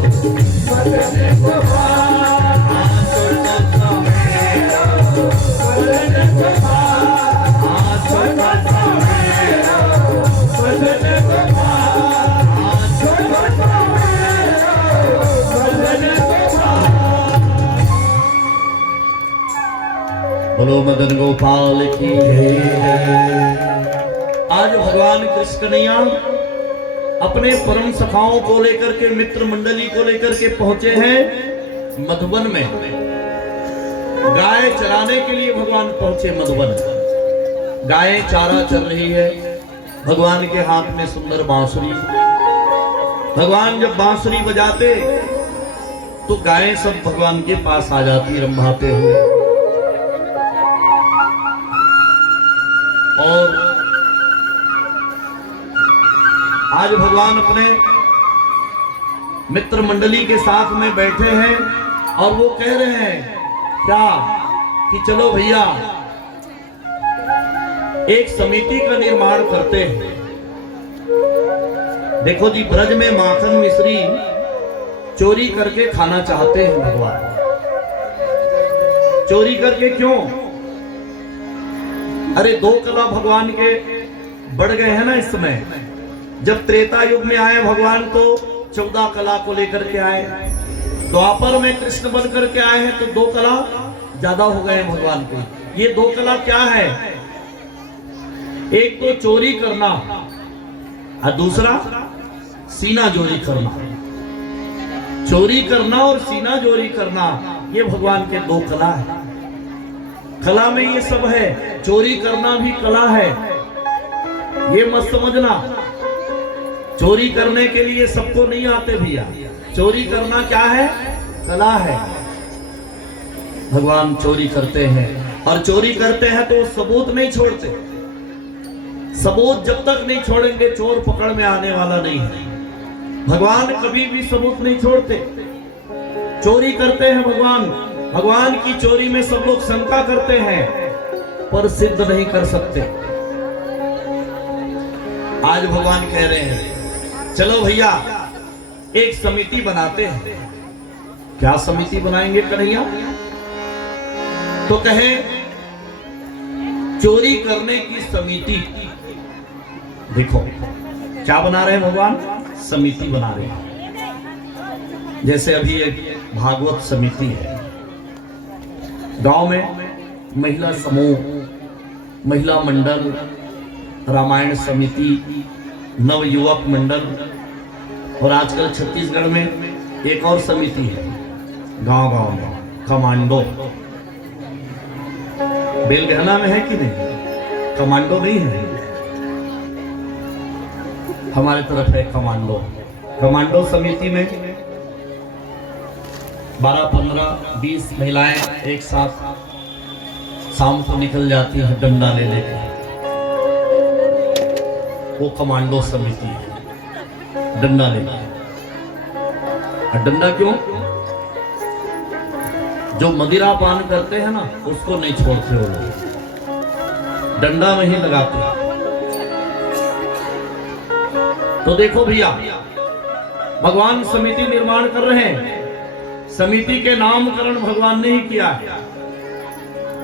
मदन गोपाल, हाँ छोटो सो मेरो मदन गोपाल, हाँ छोटो सो मेरो मदन गोपाल, हाँ छोटो सो मेरो मदन गोपाल। बोलो मदन गोपाल की आज भगवान कृष्ण कन्हैया अपने परम सखाओं को लेकर के, मित्र मंडली को लेकर के पहुंचे हैं मधुबन में। गाय चराने के लिए भगवान पहुंचे मधुबन। गायें चारा चर रही है, भगवान के हाथ में सुंदर बांसुरी। भगवान जब बांसुरी बजाते तो गायें सब भगवान के पास आ जाती रंभाते हुए। और आज भगवान अपने मित्र मंडली के साथ में बैठे हैं और वो कह रहे हैं क्या कि चलो भैया एक समिति का निर्माण करते हैं। देखो जी, ब्रज में माखन मिश्री चोरी करके खाना चाहते हैं भगवान। चोरी करके क्यों? अरे दो कला भगवान के बढ़ गए हैं ना इस समय। जब त्रेता युग में आए भगवान तो 14 कला को लेकर के आए। द्वापर में कृष्ण बन करके आए हैं तो 2 कला ज्यादा हो गए हैं भगवान के। ये 2 कला क्या है? एक तो चोरी करना और दूसरा सीना जोरी करना। चोरी करना और सीना जोरी करना ये भगवान के 2 कला है। कला में ये सब है, चोरी करना भी कला है। ये मत समझना चोरी करने के लिए सबको नहीं आते भैया। चोरी करना क्या है? कला है। भगवान चोरी करते हैं और चोरी करते हैं तो सबूत नहीं छोड़ते। सबूत जब तक नहीं छोड़ेंगे चोर पकड़ में आने वाला नहीं है। भगवान कभी भी सबूत नहीं छोड़ते। चोरी करते हैं भगवान। भगवान की चोरी में सब लोग शंका करते हैं पर सिद्ध नहीं कर सकते। आज भगवान कह रहे हैं चलो भैया एक समिति बनाते हैं। क्या समिति बनाएंगे कन्हैया? तो कहे चोरी करने की समिति। देखो क्या बना रहे हैं भगवान? समिति बना रहे हैं। जैसे अभी एक भागवत समिति है, गांव में महिला समूह, महिला मंडल, रामायण समिति, नवयुवक मंडल, और आजकल छत्तीसगढ़ में एक और समिति है गांव गांव में, कमांडो। बेलगहना में है कि नहीं? कमांडो नहीं है? हमारे तरफ है कमांडो। कमांडो समिति में 12, 15, 20 महिलाएं एक साथ शाम को निकल जाती है डंडा ले लेकर। वो कमांडो समिति है, डंडा लेकर। और डंडा क्यों? जो मदिरा पान करते हैं ना उसको नहीं छोड़ते वो लोग, डंडा में ही लगाते हैं। तो देखो भैया भगवान समिति निर्माण कर रहे हैं। समिति के नामकरण भगवान ने ही किया है।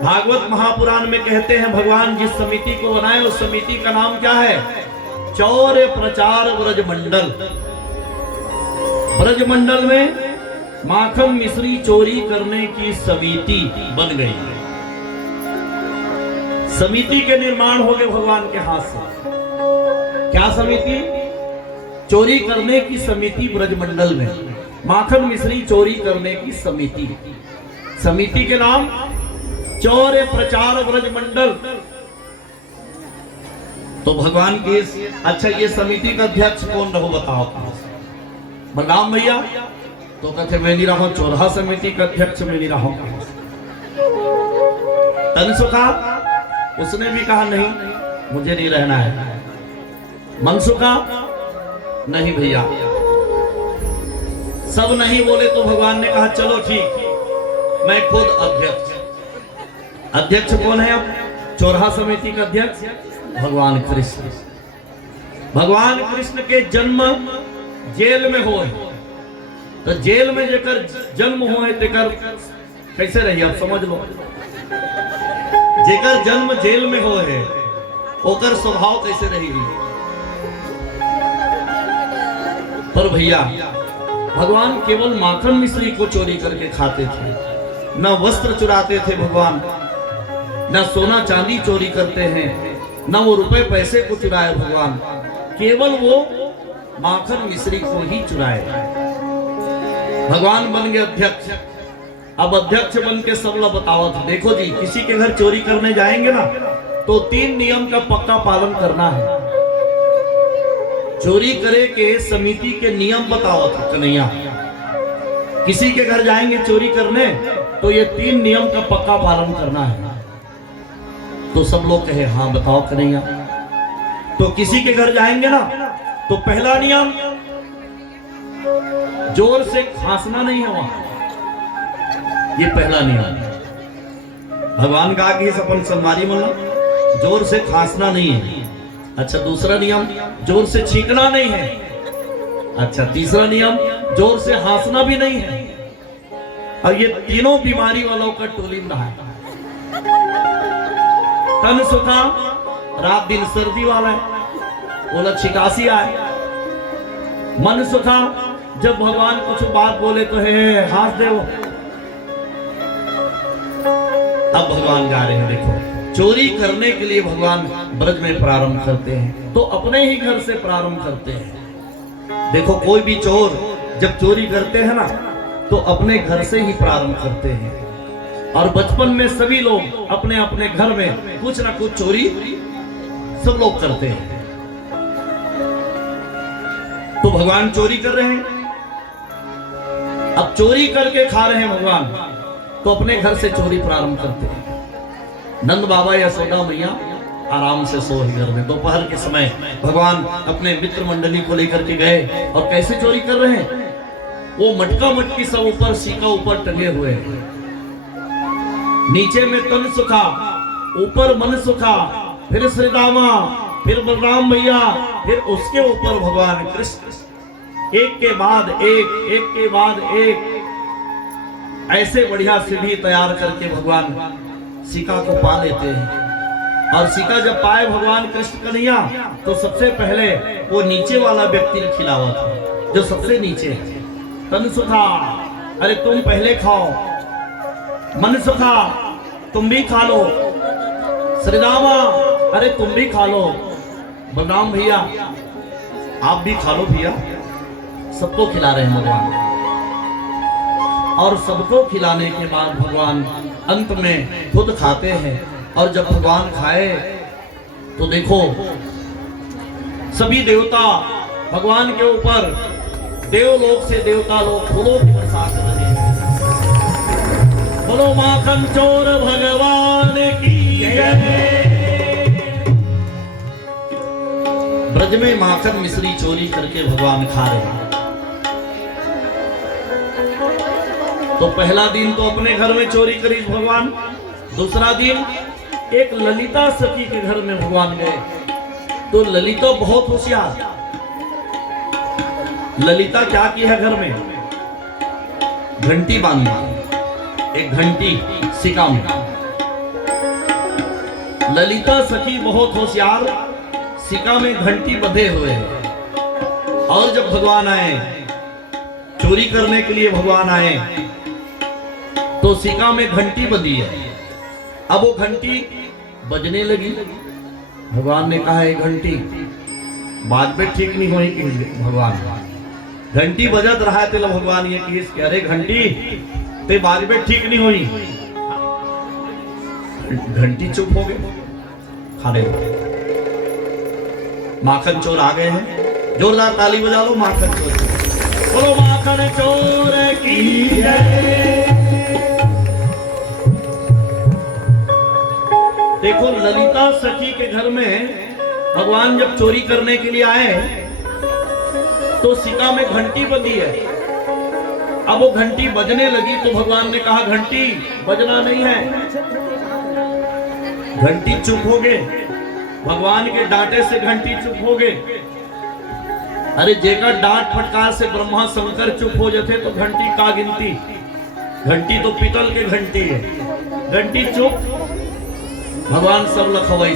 भागवत महापुराण में कहते हैं भगवान जिस समिति को बनाए उस समिति का नाम क्या है? चौर्य प्रचार ब्रजमंडल। ब्रजमंडल में माखन मिश्री चोरी करने की समिति बन गई। समिति के निर्माण हो गए भगवान के हाथ से। क्या समिति? चोरी करने की समिति ब्रजमंडल में, माखन मिश्री चोरी करने की समिति। समिति के नाम चौर्य प्रचार ब्रजमंडल। तो भगवान के अच्छा ये समिति का अध्यक्ष कौन रहो बताओ? बलराम भैया। तो कहते मैं नहीं रहा, चौराहा समिति का अध्यक्ष मैं नहीं रहा। तनसुखा उसने भी कहा नहीं मुझे नहीं रहना है। मनसुखा नहीं भैया। सब नहीं बोले तो भगवान ने कहा चलो ठीक, मैं खुद अध्यक्ष। अध्यक्ष कौन है अब? चौराहा समिति का अध्यक्ष भगवान कृष्ण। भगवान कृष्ण के जन्म जेल में हुए, तो जेल में जेकर जन्म हुए तेकर कैसे रही आप समझ लो। जेकर जन्म जेल में हुए है ओकर स्वभाव कैसे रहेगी। पर भैया भगवान केवल माखन मिश्री को चोरी करके खाते थे, न वस्त्र चुराते थे भगवान, न सोना चांदी चोरी करते हैं, न वो रुपए पैसे को चुराए भगवान, केवल वो माखन मिश्री को ही चुराए। भगवान बन गए अध्यक्ष। अब अध्यक्ष बन के सब लोग बताओ था, देखो जी किसी के घर चोरी करने जाएंगे ना तो 3 नियम का पक्का पालन करना है। चोरी करे के समिति के नियम बताओ था कन्हैया। किसी के घर जाएंगे चोरी करने तो ये 3 नियम का पक्का पालन करना है। तो सब लोग कहे हाँ बताओ कन्हैया। तो किसी के घर जाएंगे ना तो पहला नियम जोर से खांसना नहीं है वहां, ये पहला नियम। भगवान कहा कि अपन संमारी मतलब जोर से खांसना नहीं है। अच्छा दूसरा नियम जोर से छींकना नहीं है। अच्छा तीसरा नियम जोर से हंसना भी नहीं है। और ये तीनों बीमारी वालों का टोलिंदा है। तन सुखा रात दिन सर्दी वाला है, बोला छिकासी आए। मन सुखा जब भगवान कुछ बात बोले तो है हाथ दे। अब भगवान गा रहे हैं, देखो चोरी करने के लिए भगवान ब्रज में प्रारंभ करते हैं तो अपने ही घर से प्रारंभ करते हैं। देखो कोई भी चोर जब चोरी करते हैं ना तो अपने घर से ही प्रारंभ करते हैं। और बचपन में सभी लोग अपने अपने घर में कुछ ना कुछ चोरी सब लोग करते हैं। तो भगवान चोरी कर रहे हैं, अब चोरी करके खा रहे हैं भगवान, तो अपने घर से चोरी प्रारंभ करते हैं। नंद बाबा यशोदा मैया आराम से सो ही घर में। दोपहर के समय भगवान अपने मित्र मंडली को लेकर के गए और कैसे चोरी कर रहे हैं, वो मटका मटकी सब ऊपर सीका ऊपर टंगे हुए हैं। नीचे में तन सुखा, ऊपर मन सुखा, फिर श्री रामा, फिर बलराम भैया, फिर उसके ऊपर भगवान कृष्ण। एक के बाद एक के बाद एक ऐसे बढ़िया सीढ़ी तैयार करके भगवान सीका को पा लेते हैं। और सीका जब पाए भगवान कृष्ण कन्हैया तो सबसे पहले वो नीचे वाला व्यक्ति खिलावा था, जो सबसे नीचे है। तन सुखा अरे तुम पहले खाओ, मन सुखा तुम भी खा लो, श्री रामा अरे तुम भी खा लो, बलराम भैया आप भी खा लो भैया। सबको खिला रहे हैं भगवान। और सबको खिलाने के बाद भगवान अंत में खुद खाते हैं। और जब भगवान खाए तो देखो सभी देवता भगवान के ऊपर देवलोक से देवता लोग फूलों की बरसात कर रहे हैं। बोलो माखन चोर भगवान की जय। ब्रज में माखन मिश्री चोरी करके भगवान खा रहे हैं। तो पहला दिन तो अपने घर में चोरी करी भगवान। दूसरा दिन एक ललिता सखी के घर में भगवान गए। तो ललिता बहुत होशियार। ललिता क्या की है घर में? घंटी बांधा, एक घंटी सिका में। ललिता सखी बहुत होशियार, सिक्का में घंटी बंधे हुए हैं। और जब भगवान आए, चोरी करने के लिए भगवान आए, तो सिक्का में घंटी बंधी है। अब वो घंटी बजने लगी। भगवान ने कहा है घंटी बात पे ठीक नहीं हुई कि भगवान घंटी बजत रहा है। तो भगवान ये कि अरे घंटी ते बात पे ठीक नहीं हुई। घंटी चुप हो गए, खड़े हो। माखन चोर आ गए हैं, जोरदार ताली बजा लो। माखन चोर, बोलो माखन चोर की जय। देखो ललिता सखी के घर में भगवान जब चोरी करने के लिए आए तो सिक्का में घंटी बंधी है। अब वो घंटी बजने लगी तो भगवान ने कहा घंटी बजना नहीं है। घंटी चुप हो गए। भगवान के डांटे से घंटी चुप हो गए। अरे जेकर डांट फटकार से ब्रह्मा शंकर चुप हो जाते तो घंटी का गिनती। घंटी तो पीतल के घंटी है। घंटी चुप। भगवान सब लखवाई,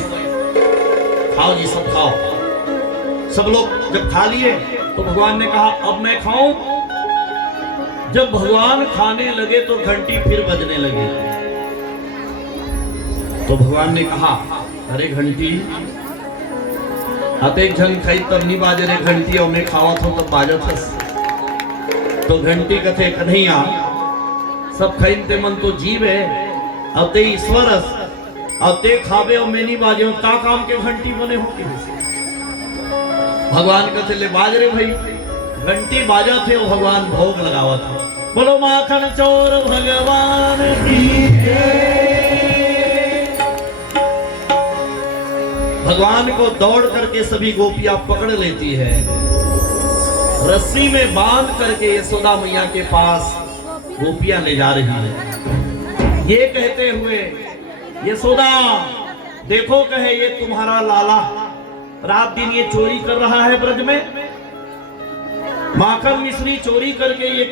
खाओ जी सब खाओ। सब लोग जब खा लिए तो भगवान ने कहा अब मैं खाऊं। जब भगवान खाने लगे तो घंटी फिर बजने लगी। तो भगवान ने कहा अरे घंटी अतेक जन खाई तब नहीं बाजे रे घंटी, और मैं खावा था तब बाजत हस। तो घंटी कथे कन्हैया सब खाइते मन तो जीव है, अब ते ईश्वर हस, अब ते खावे और मैं नहीं बाजे हो, ता काम के घंटी बने हो के। भगवान कहते ले बाज रे भाई। घंटी बाजा थे और भगवान भोग लगावा था। बोलो माखन चोर भगवान की जय। भगवान को दौड़ करके सभी गोपियां पकड़ लेती है, रस्सी में बांध करके यशोदा मैया के पास गोपियां ले जा रही है। ये कहते हुए यशोदा देखो कहे ये तुम्हारा लाला रात दिन ये चोरी कर रहा है ब्रज में। माखन मिश्री चोरी करके ये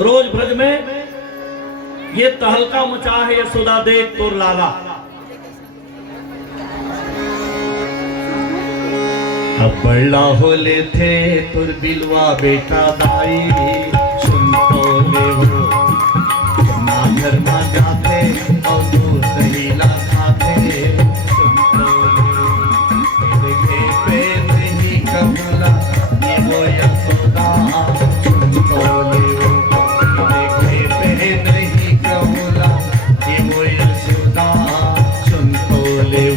रोज ब्रज में ये तहलका मचा है। यशोदा देख तो लाला। अब बड़ा होले थे तुर बिलवा बेटा दाई, सुन तो ले हो ना घर ना जाते और दूध दही ना खाते। सुन तो ले देखे पे नहीं कबूला ये वो यशोदा। सुन तो ले देखे पे नहीं कबूला ये वो यशोदा। सुन तो ले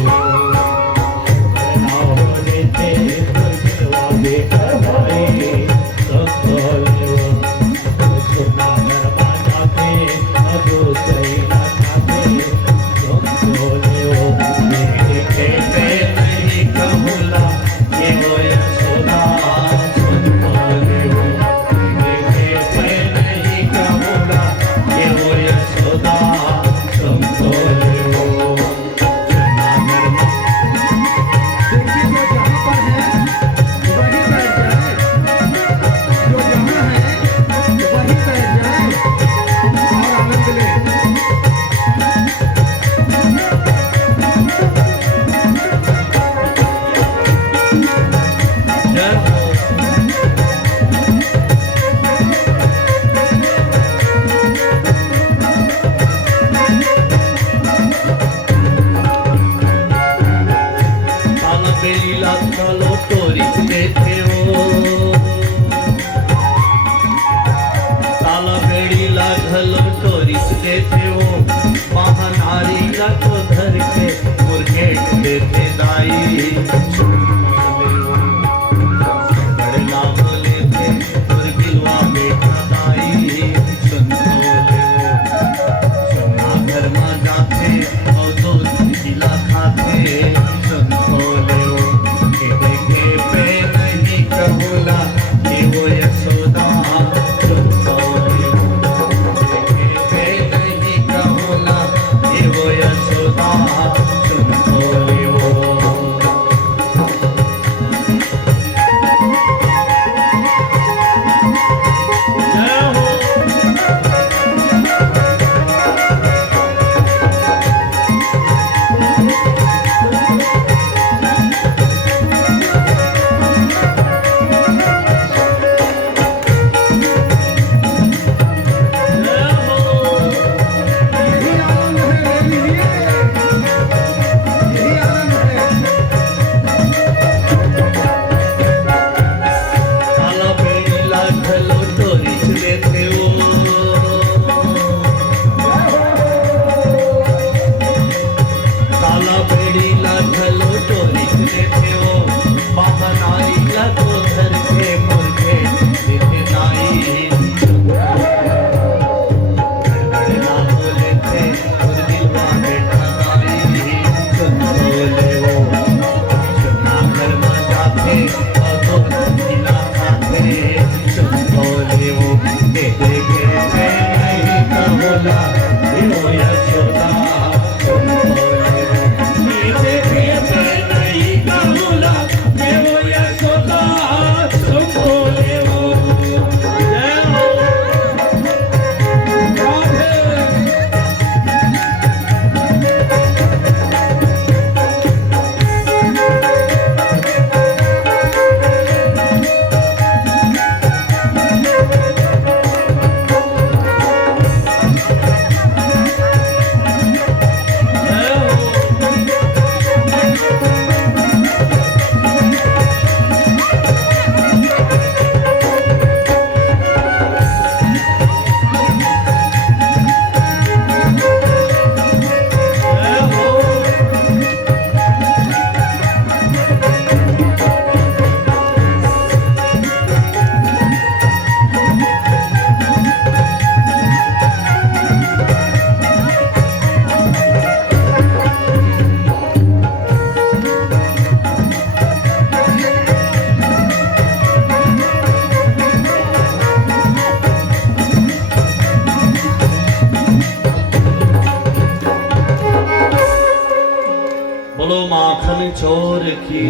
बोलो माखन चोर की।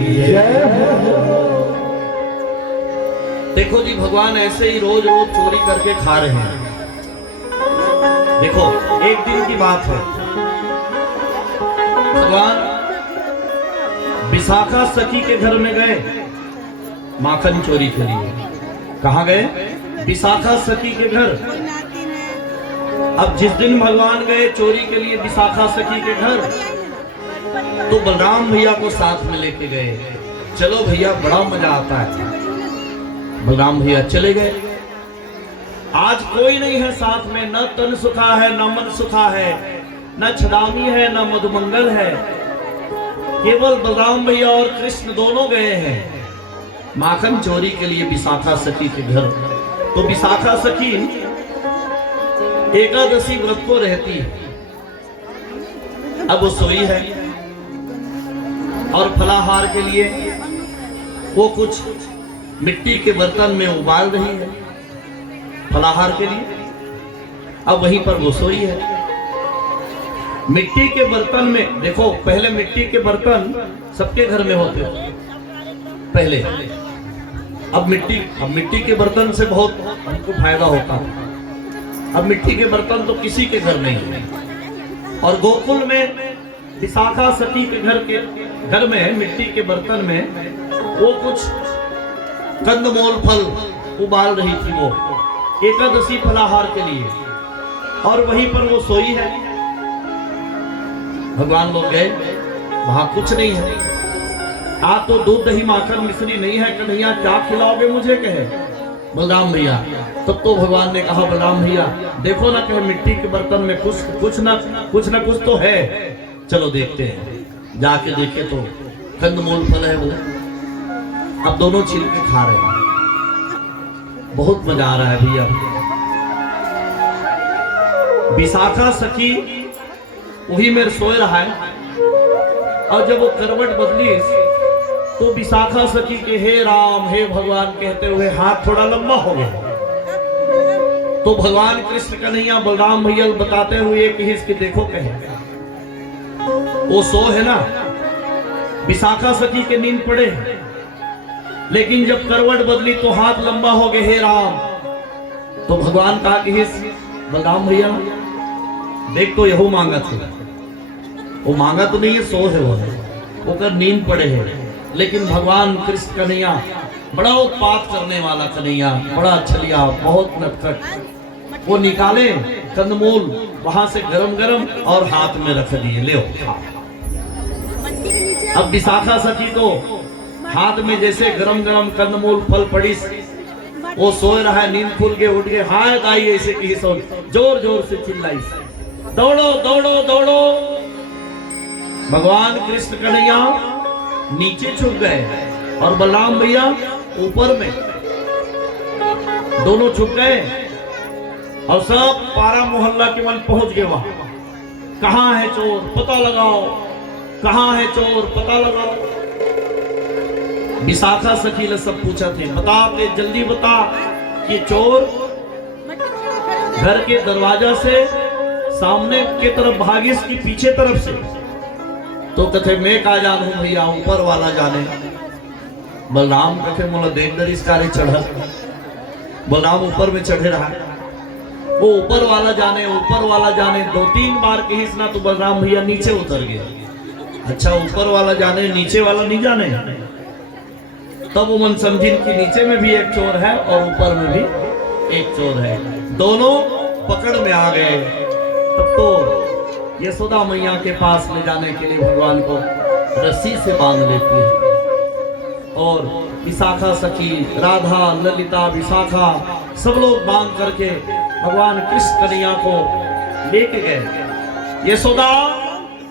देखो जी, भगवान ऐसे ही रोज रोज चोरी करके खा रहे हैं। देखो, एक दिन की बात है, भगवान विशाखा सखी के घर में गए माखन चोरी के लिए। कहाँ गए? विशाखा सखी के घर। अब जिस दिन भगवान गए चोरी के लिए विशाखा सखी के घर, तो बलराम भैया को साथ में लेके गए। चलो भैया, बड़ा मजा आता है। बलराम भैया चले गए। आज कोई नहीं है साथ में, न तन सुखा है, न मन सुखा है, न छदामी है, न मधुमंगल है। केवल बलराम भैया और कृष्ण दोनों गए हैं माखन चोरी के लिए विशाखा सखी के घर। तो विशाखा सखी एकादशी व्रत को रहती है। अब वो सोई है और फलाहार के लिए वो कुछ मिट्टी के बर्तन में उबाल रही है फलाहार के लिए। अब वहीं पर वो सोई है मिट्टी के बर्तन में। देखो, पहले मिट्टी के बर्तन सबके घर में होते थे पहले। अब मिट्टी के बर्तन से बहुत हमको फायदा होता है। अब मिट्टी के बर्तन तो किसी के घर नहीं है। और गोकुल में विशाखा सखी के घर में मिट्टी के बर्तन में वो कुछ कंदमूल फल उबाल रही थी, वो एकादशी फलाहार के लिए। और वहीं पर वो सोई है। भगवान लोग गए, वहां कुछ नहीं है। आप तो दूध दही माखन मिश्री नहीं है कन्हैया, क्या खिलाओगे मुझे? कहे बलराम भैया। तब तो भगवान ने कहा, बलराम भैया देखो ना, कहे मिट्टी के बर्तन में कुछ ना कुछ तो है। चलो देखते हैं। जाके देखे तो कंदमूल फल है वो। अब दोनों छील के खा रहे हैं। बहुत मजा आ रहा है भैया। विशाखा सखी वही में सोए रहा है। और जब वो करवट बदली तो विशाखा सखी के हे राम हे भगवान कहते हुए हाथ थोड़ा लंबा हो गया। तो भगवान कृष्ण कन्हैया बलराम भैया बताते हुए कि इसके देखो, कहे वो सो है ना, विशाखा सखी के नींद पड़े, लेकिन जब करवट बदली तो हाथ लंबा हो गए हे राम। तो भगवान कहा कि बलराम भैया देख, तो यहो मांगा था। वो मांगा तो नहीं है, सो है वो कर नींद पड़े है। लेकिन भगवान कृष्ण कन्हैया बड़ा उत्पात करने वाला कन्हैया, बड़ा छलिया, बहुत नटखट। वो निकाले कंदमूल वहां से गरम और हाथ में रख दिए, ले अब विशाखा सखी तो हाथ में जैसे गरम कंदमूल फल पड़ी, वो सोए रहा है, नींद खुल के उठ गए, हाय दाई ऐसे की जोर से चिल्लाई, दौड़ो दौड़ो दौड़ो। भगवान कृष्ण कन्हैया नीचे छुप गए और बलराम भैया ऊपर में, दोनों छुप गए। और सब पारा मोहल्ला के मन पहुंच गए वहां। कहां है चोर, पता लगाओ, कहां है चोर, पता लगाओ। विशाखा सखी ने सब पूछा थे, बता दे जल्दी बता कि चोर घर के दरवाजा से सामने की तरफ भागिस की पीछे तरफ से। तो कथे मैं का जानू भैया, ऊपर वाला जाने। बलराम कथे मोला देख दरिस कारे चढ़। बलराम ऊपर में चढ़े रहा, वो ऊपर वाला जाने, ऊपर वाला जाने। 2-3 बार कहिस ना तो बलराम भैया नीचे उतर गए। अच्छा ऊपर वाला जाने नीचे वाला नहीं जाने। तब वो मन समझिन कि नीचे में भी एक चोर है और ऊपर में भी एक चोर है, दोनों पकड़ में आ गए। तब तो यशोदा मैया के पास ले जाने के लिए भगवान को रस्सी से बांध लेती है और विशाखा सखी, राधा, ललिता, विशाखा सब लोग बांध करके भगवान कृष्ण कन्हैया को लेके गए। यशोदा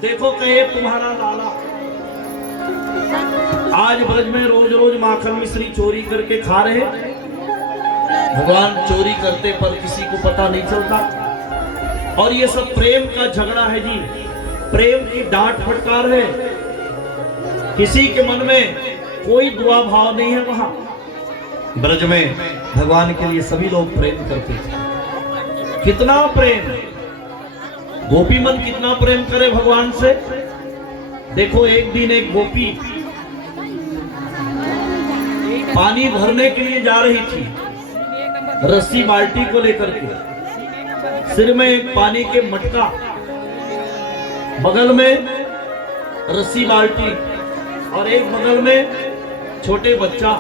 देखो कहे तुम्हारा लाला आज ब्रज में रोज रोज माखन मिश्री चोरी करके खा रहे। भगवान चोरी करते पर किसी को पता नहीं चलता। और ये सब प्रेम का झगड़ा है जी, प्रेम की डांट फटकार है। किसी के मन में कोई दुआ भाव नहीं है। वहां ब्रज में भगवान के लिए सभी लोग प्रेम करते थे। कितना प्रेम, गोपी मन कितना प्रेम करे भगवान से। देखो एक दिन एक गोपी पानी भरने के लिए जा रही थी, रस्सी बाल्टी को लेकर के, सिर में एक पानी के मटका, बगल में रस्सी बाल्टी और एक बगल में छोटे बच्चा।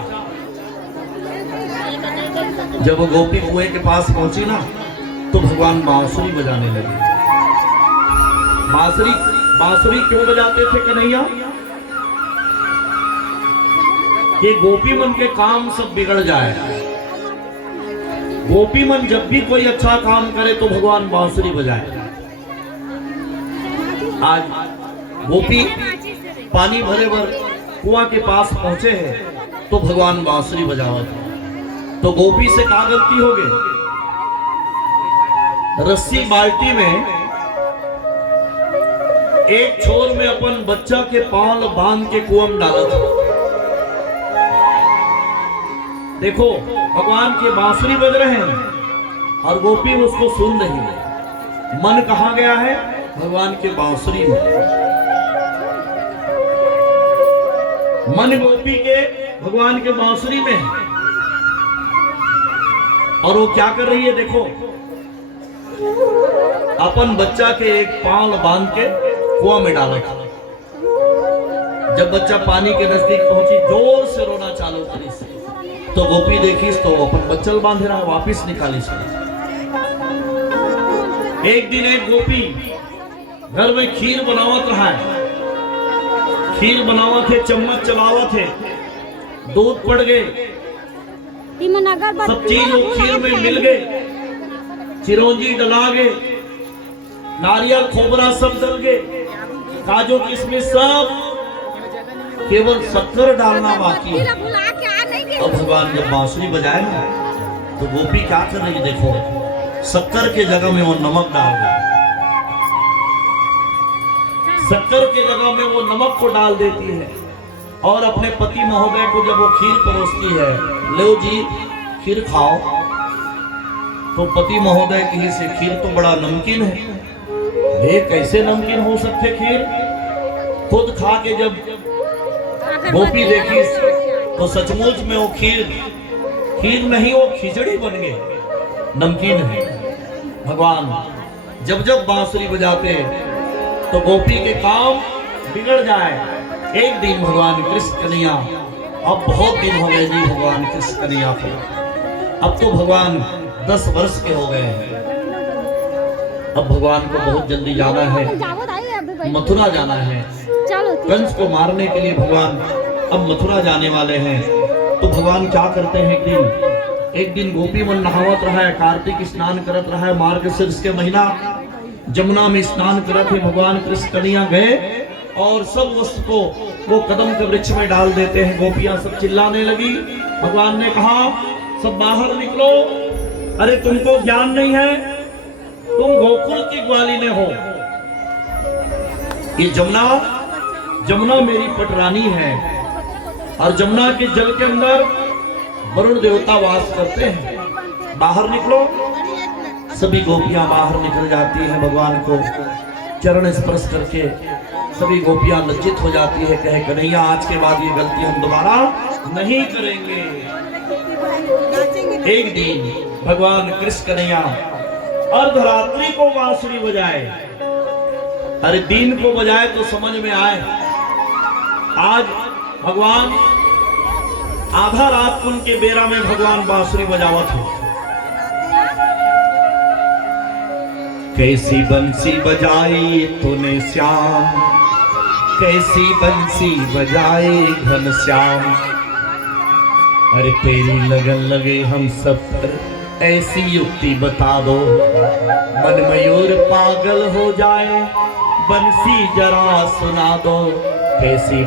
जब वो गोपी कुएं के पास पहुंची ना तो भगवान बांसुरी बजाने लगे। बांसुरी क्यों बजाते थे कन्हैया? ये गोपी मन के काम सब बिगड़ जाए। गोपी मन जब भी कोई अच्छा काम करे तो भगवान बांसुरी बजाए। आज गोपी पानी भरे भर कुआं के पास पहुंचे हैं तो भगवान बांसुरी बजावत। तो गोपी से क्या गलती हो गई? रस्सी बाल्टी में एक छोर में अपन बच्चा के पांव बांध के कुआं में डाला था। देखो भगवान के बांसुरी बज रहे हैं और गोपी उसको सुन रही है। मन कहाँ गया है? भगवान के बांसुरी में। मन गोपी के भगवान के बांसुरी में है। और वो क्या कर रही है? देखो अपन बच्चा के एक पांव बांध के कुआं में डाला था। जब बच्चा पानी के नजदीक पहुंची जोर से रोना चालू करी तो गोपी देखी तो अपन बच्चल बांधे रहा, वापिस निकाली। एक दिन एक गोपी घर में खीर बनावत रहा है। खीर बनावत है, चम्मच चलावत है, दूध पड़ गए, सब चीज खीर में मिल गए, चिरौंजी डला गए, नारियल खोबरा सब डल गए, काजू किशमिश सब, केवल शक्कर डालना बाकी है। अब भगवान जब बांसुरी बजाए ना तो गोपी क्या कर रही है? देखो शक्कर के जगह में वो नमक डाल गई। शक्कर के जगह में वो नमक को डाल देती है और अपने पति महोदय को जब वो खीर परोसती है, लो जी खीर खाओ, तो पति महोदय की से खीर तो बड़ा नमकीन है। ये कैसे नमकीन हो सकते खीर? खुद खा के जब गोपी देखी तो सचमुच में वो खीर नहीं, वो खिचड़ी बन गई, नमकीन है। भगवान जब जब बांसुरी बजाते तो गोपी के काम बिगड़ जाए। एक दिन भगवान कृष्ण कन्हैया, अब बहुत दिन हो गए जी भगवान कृष्ण कन्हैया को, अब तो भगवान 10 वर्ष के हो गए हैं। अब भगवान को बहुत जल्दी जाना है, मथुरा जाना है। कंस को मारने के लिए भगवान अब मथुरा जाने वाले हैं। तो भगवान क्या करते हैं? एक दिन गोपी मन नहावत रहा है, कार्तिक स्नान करत रहा है, मार्गशीर्ष के महीना जमुना में स्नान करत है। भगवान कृष्ण कन्हैया गए और सब वस्तु को वो कदम के वृक्ष में डाल देते हैं। गोपियां सब चिल्लाने लगी। भगवान ने कहा सब बाहर निकलो, अरे तुमको ज्ञान नहीं है, तुम गोकुल की ग्वालिने हो। ये जमुना मेरी पटरानी है, और जमुना के जल के अंदर वरुण देवता वास करते हैं। बाहर निकलो, सभी गोपियां बाहर निकल जाती हैं। भगवान को चरण स्पर्श करके सभी गोपियां लज्जित हो जाती है, कहे कन्हैया आज के बाद ये गलती हम दोबारा नहीं करेंगे। एक दिन भगवान कृष्ण कन्हैया अर्धरात्रि को बांसुरी बजाए। अरे दिन को बजाए तो समझ में आए, आज भगवान आधा रात को उनके बेरा में भगवान बांसुरी बजावत हो। कैसी बंसी बजाई तूने श्याम, कैसी बंसी बजाए घनश्याम। अरे तेरी लगन लगे हम सब पर, ऐसी युक्ति बता दो, मन मयूर पागल हो जाए, बंसी जरा सुना दो। कैसी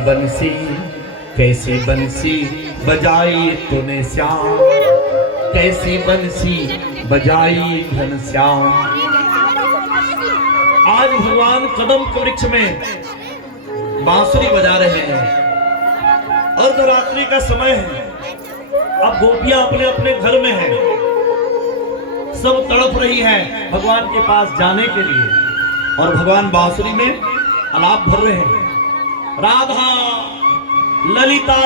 बंसी बजाई तूने श्याम, कैसी बंसी बजाई घनश्याम। आज भगवान कदम के वृक्ष में बांसुरी बजा रहे हैं। अर्धरात्रि का समय है, अब गोपियां अपने अपने घर में हैं, सब तड़प रही हैं भगवान के पास जाने के लिए, और भगवान बांसुरी में आलाप भर रहे हैं। राधा, ललिता,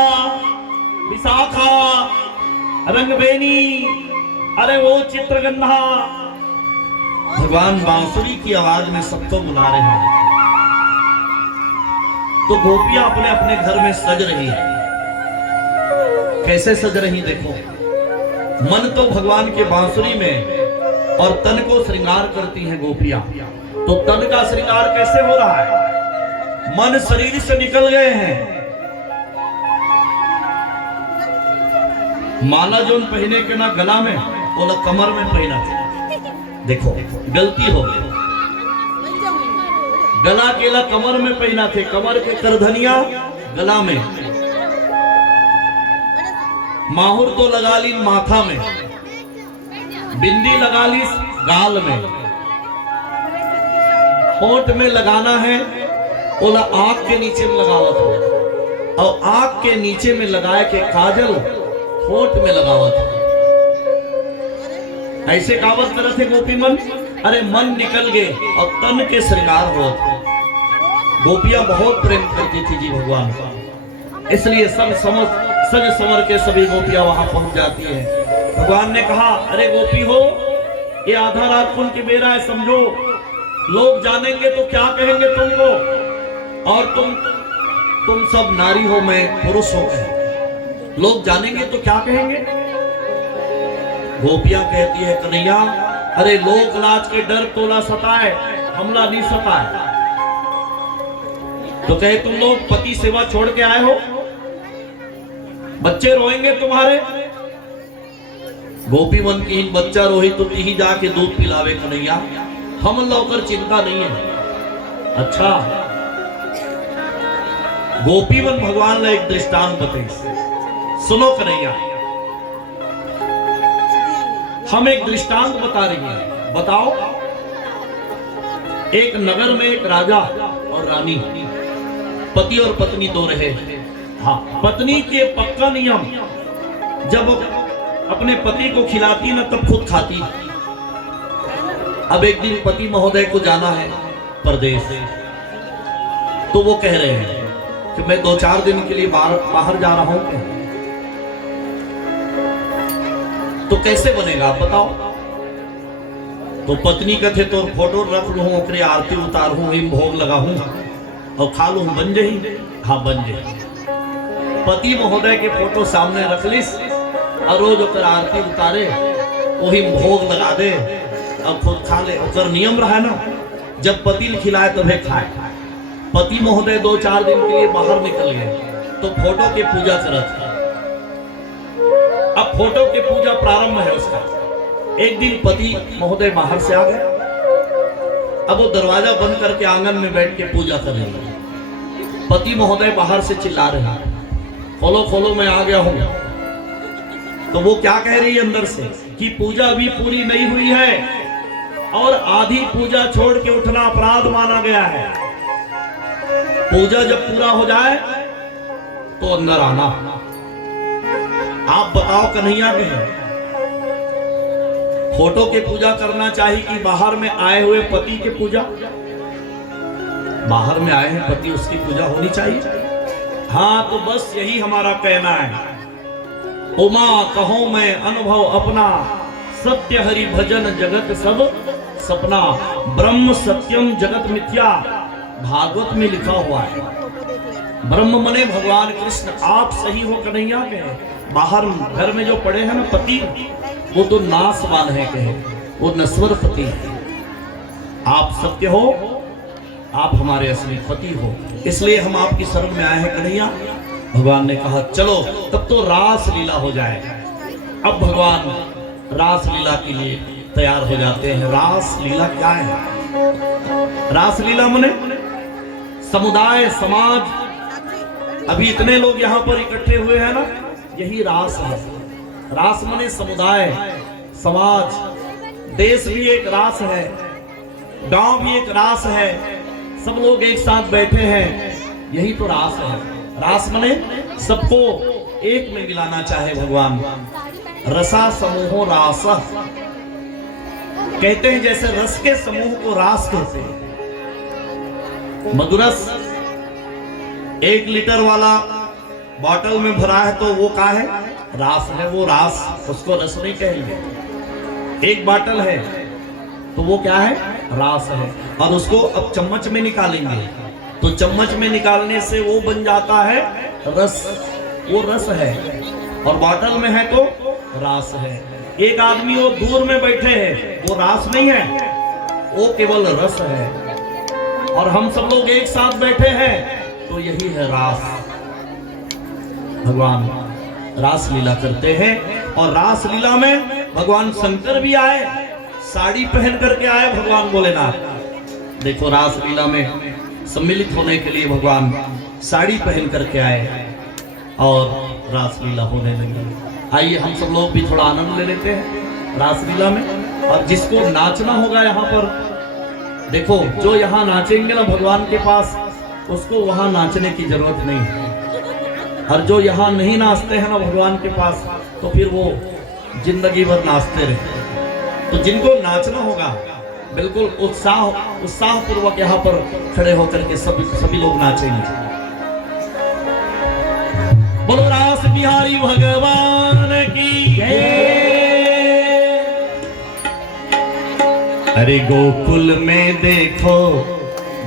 विशाखा, रंगबेनी, अरे वो चित्रगंधा, भगवान बांसुरी की आवाज में सबको बुला रहे हैं। तो गोपियां अपने अपने घर में सज रही है। कैसे सज रही देखो, मन तो भगवान के बांसुरी में और तन को श्रृंगार करती हैं गोपियां। तो तन का श्रृंगार कैसे हो रहा है, मन शरीर से निकल गए हैं। माला जो पहने के ना गला में, वो ना कमर में पहना था। देखो गलती हो गई, गला केला कमर में पहना थे, कमर के करधनिया गला में, माहुर तो लगा ली माथा में, बिंदी लगा ली गाल में, होंठ में लगाना है ओला आंख के नीचे में लगावत हो, और आंख के नीचे में लगाए के काजल होंठ में लगावत हो। ऐसे कावत करत थे गोपी मन, अरे मन निकल गए और तन के श्रृंगार हो। गोपियां बहुत प्रेम करती थी जी भगवान का, इसलिए सब सज संवर के सभी गोपियां वहां पहुंच जाती है। भगवान ने कहा, अरे गोपी हो, ये आधा रात को के बेरा है, समझो लोग जानेंगे तो क्या कहेंगे तुमको, और तुम सब नारी हो, मैं पुरुष हो, लोग जानेंगे तो क्या कहेंगे। गोपियां कहती है कन्हैया, अरे लोक लाज के डर तोला सताए, हमला नहीं सताए। तो कहे तुम लोग पति सेवा छोड़ के आए हो, बच्चे रोएंगे तुम्हारे। गोपी मन की बच्चा रोही तो ही जाके दूध पिलावे कन्हैया, हम लोग चिंता नहीं है। अच्छा, गोपी मन भगवान ने एक दृष्टांत बताई, सुनो कन्हैया, हम एक दृष्टांत बता रही हैं, बताओ। एक नगर में एक राजा और रानी, पति और पत्नी दो रहे। हाँ, पत्नी के पक्का नियम, जब अपने पति को खिलाती ना तब खुद खाती। अब एक दिन पति महोदय को जाना है परदेश, तो वो कह रहे हैं कि मैं 2-4 दिन के लिए बाहर जा रहा हूं, तो कैसे बनेगा आप बताओ। तो पत्नी कथे तो फोटो रख लू, ओकरे आरती उतारू, भोग लगाऊं और खा लू, बन जाही। हाँ बन जाही। पति महोदय के फोटो सामने रख लिस और रोज ओकर आरती उतारे, वही भोग लगा दे और खुद खा ले। ओकर नियम रहा ना, जब पति खिलाए तभी खाए। पति महोदय 2-4 दिन के लिए बाहर निकल गए, तो फोटो की पूजा करत है। अब फोटो की पूजा प्रारंभ है उसका। एक दिन पति महोदय बाहर से आ गए, अब वो दरवाजा बंद करके आंगन में बैठ के पूजा कर रहे हैं। पति महोदय बाहर से चिल्ला रहे हैं, खोलो खोलो मैं आ गया हूं। तो वो क्या कह रही है अंदर से कि पूजा अभी पूरी नहीं हुई है और आधी पूजा छोड़ के उठना अपराध माना गया है। पूजा जब पूरा हो जाए तो अंदर आना। आप बताओ कन्हैया के फोटो की पूजा करना चाहिए कि बाहर में आए हुए पति की पूजा? बाहर में आए हैं पति, उसकी पूजा होनी चाहिए। हाँ, तो बस यही हमारा कहना है। उमा कहो मैं अनुभव अपना, सत्य हरि भजन जगत सब सपना। ब्रह्म सत्यम जगत मिथ्या, भागवत में लिखा हुआ है। ब्रह्म मने भगवान कृष्ण। आप सही हो कन्हैया के, बाहर घर में जो पड़े हैं ना पति, वो तो नासवान है कहे, वो नश्वर पति है। आप सत्य हो, आप हमारे असली पति हो, इसलिए हम आपकी शरण में आए हैं कन्हैया। भगवान ने कहा चलो तब तो रास लीला हो जाए। अब भगवान रास लीला के लिए तैयार हो जाते हैं। रास लीला क्या है? रास लीला माने समुदाय, समाज। अभी इतने लोग यहाँ पर इकट्ठे हुए हैं ना, यही रास है। रास माने समुदाय, समाज। देश भी एक रास है, गांव भी एक रास है, सब लोग एक साथ बैठे हैं, यही तो रास है। रास माने सबको एक में मिलाना चाहे भगवान। रसा समूहो रास कहते हैं, जैसे रस के समूह को रास कहते हैं। मधुरस 1 लीटर वाला बॉटल में भरा है तो वो क्या है? रास है। वो रास, उसको रस नहीं कहेंगे। एक बॉटल है तो वो क्या है? रास है। और उसको अब चम्मच में निकालेंगे तो चम्मच में निकालने से वो बन जाता है रस, वो रस है। और बॉटल में है तो रास है। एक आदमी वो दूर में बैठे हैं, वो रास नहीं है, वो केवल रस है। और हम सब लोग एक साथ बैठे हैं तो यही है रास। भगवान रास लीला करते हैं। और रास लीला में भगवान शंकर भी आए, साड़ी पहन करके आए भगवान भोलेनाथ। देखो रास लीला में सम्मिलित होने के लिए भगवान साड़ी पहन करके आए और रास लीला होने लगी। आइए हम सब लोग भी थोड़ा आनंद ले लेते हैं रास लीला में। और जिसको नाचना होगा यहाँ पर, देखो जो यहाँ नाचेंगे ना भगवान के पास, उसको वहां नाचने की जरूरत नहीं है। और जो यहाँ नहीं नाचते हैं ना भगवान के पास, तो फिर वो जिंदगी भर नाचते रहे। तो जिनको नाचना होगा बिल्कुल उत्साह पूर्वक यहाँ पर खड़े होकर के सभी लोग नाचेंगे। बोलो रास बिहारी भगवान की जय। अरे गोकुल में देखो,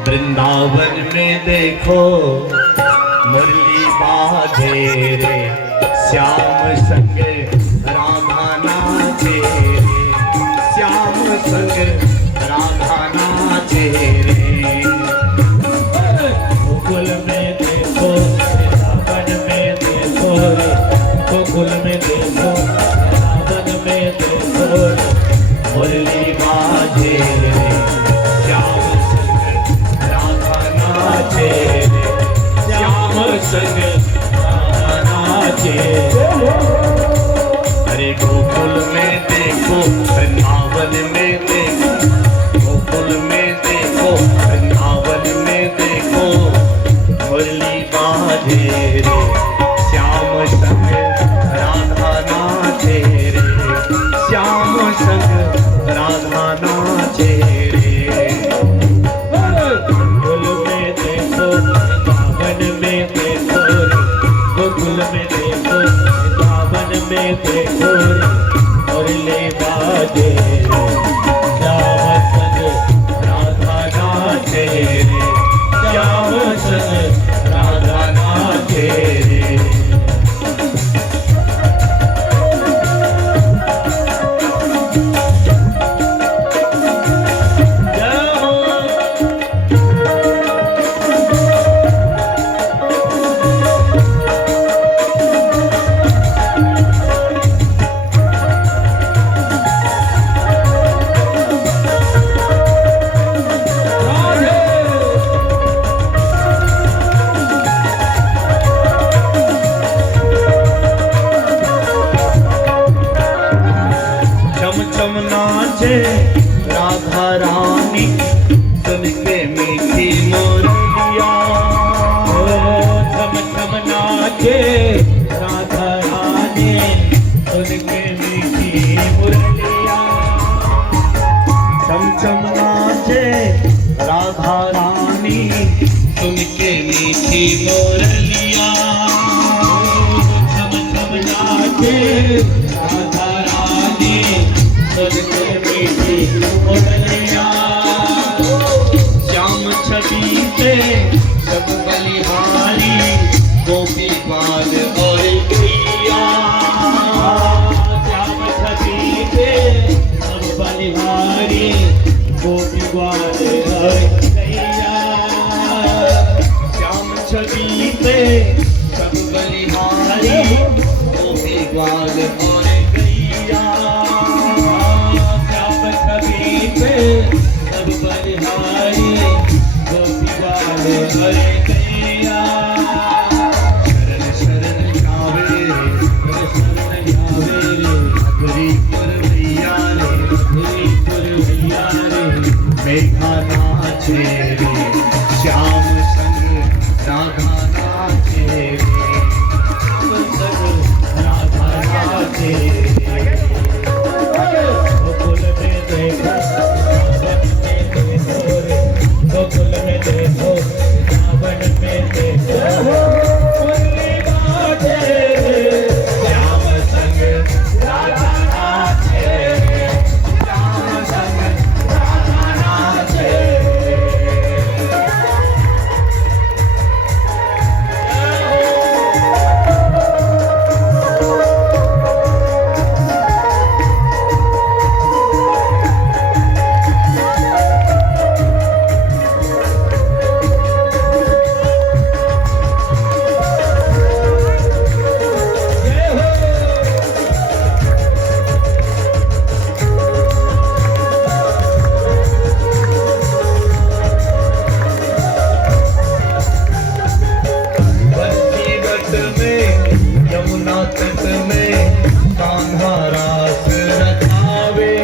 वृंदावन में देखो, मुरली बाजे रे, श्याम संग राधा नाचे रे, श्याम संग राधा नाचे रे। गोकुल में देखो, वृंदावन में देखो रे, गोकुल में देखो, वृंदावन में देखो रे, मुरली बाजे रे, श्याम संग राधा नाचे रे, श्याम संग राधा नाचे रे। अरे गोकुल में देखो, वृंदावन में देखो, गोकुल में देखो, वृंदावन में देखो, मुरली बाजे रे, श्याम संग राधा नाचे रे, श्याम संग राधा नाचे रे। गोकुल में देखो, वृंदावन में देखो रे, गोकुल में देखो, वृंदावन में देखो रे, मुरली बाजे रे, श्याम संग राधा नाचे रे, श्याम संग राधा नाचे रे। राधा रानी सुन के मीठी मोरलिया, झम झम नाचे सुन के मीठी मुरलिया चम चम नाचे राधा रानी सुन के मीठी मुरलिया छम छम नाचे राधा रानी सुन के मीठी मुरलिया श्याम छवि पे सब बलिहारी गोपी बाल और गैया श्याम छवि पे सब बलिहारी गोपी ग्वाल और गैया श्याम छवि पे सब बलिहारी गोपी ग्वाल और गैया श्याम छवि पे सब बलिहारी गोपी ग्वाल और गैया शरण शरण गावे शरण गावे रे हरिपुर भैया रे हरिपुर भैया रे मेघा नाचे रे श्याम संग राधा नाचे रे राधा नाचे गोकुल में देखो गोकुल में देखो रावण में देखो मुरली बाजे श्याम संग राधा नाचे श्याम संग राधा नाचे बंसीवट में यमुना तट में कान्हा रास रचावे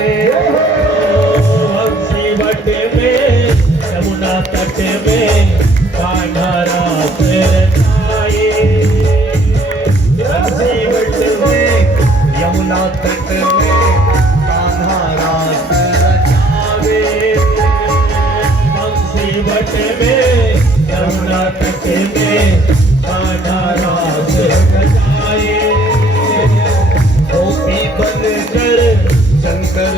बट में यमुना तट में कान्हा रास रचाए बंसीवट में यमुना तट में कान्हा रास रचावे बट में यमुना तट में कान्हा रास रचाए गोपी बनकर शंकर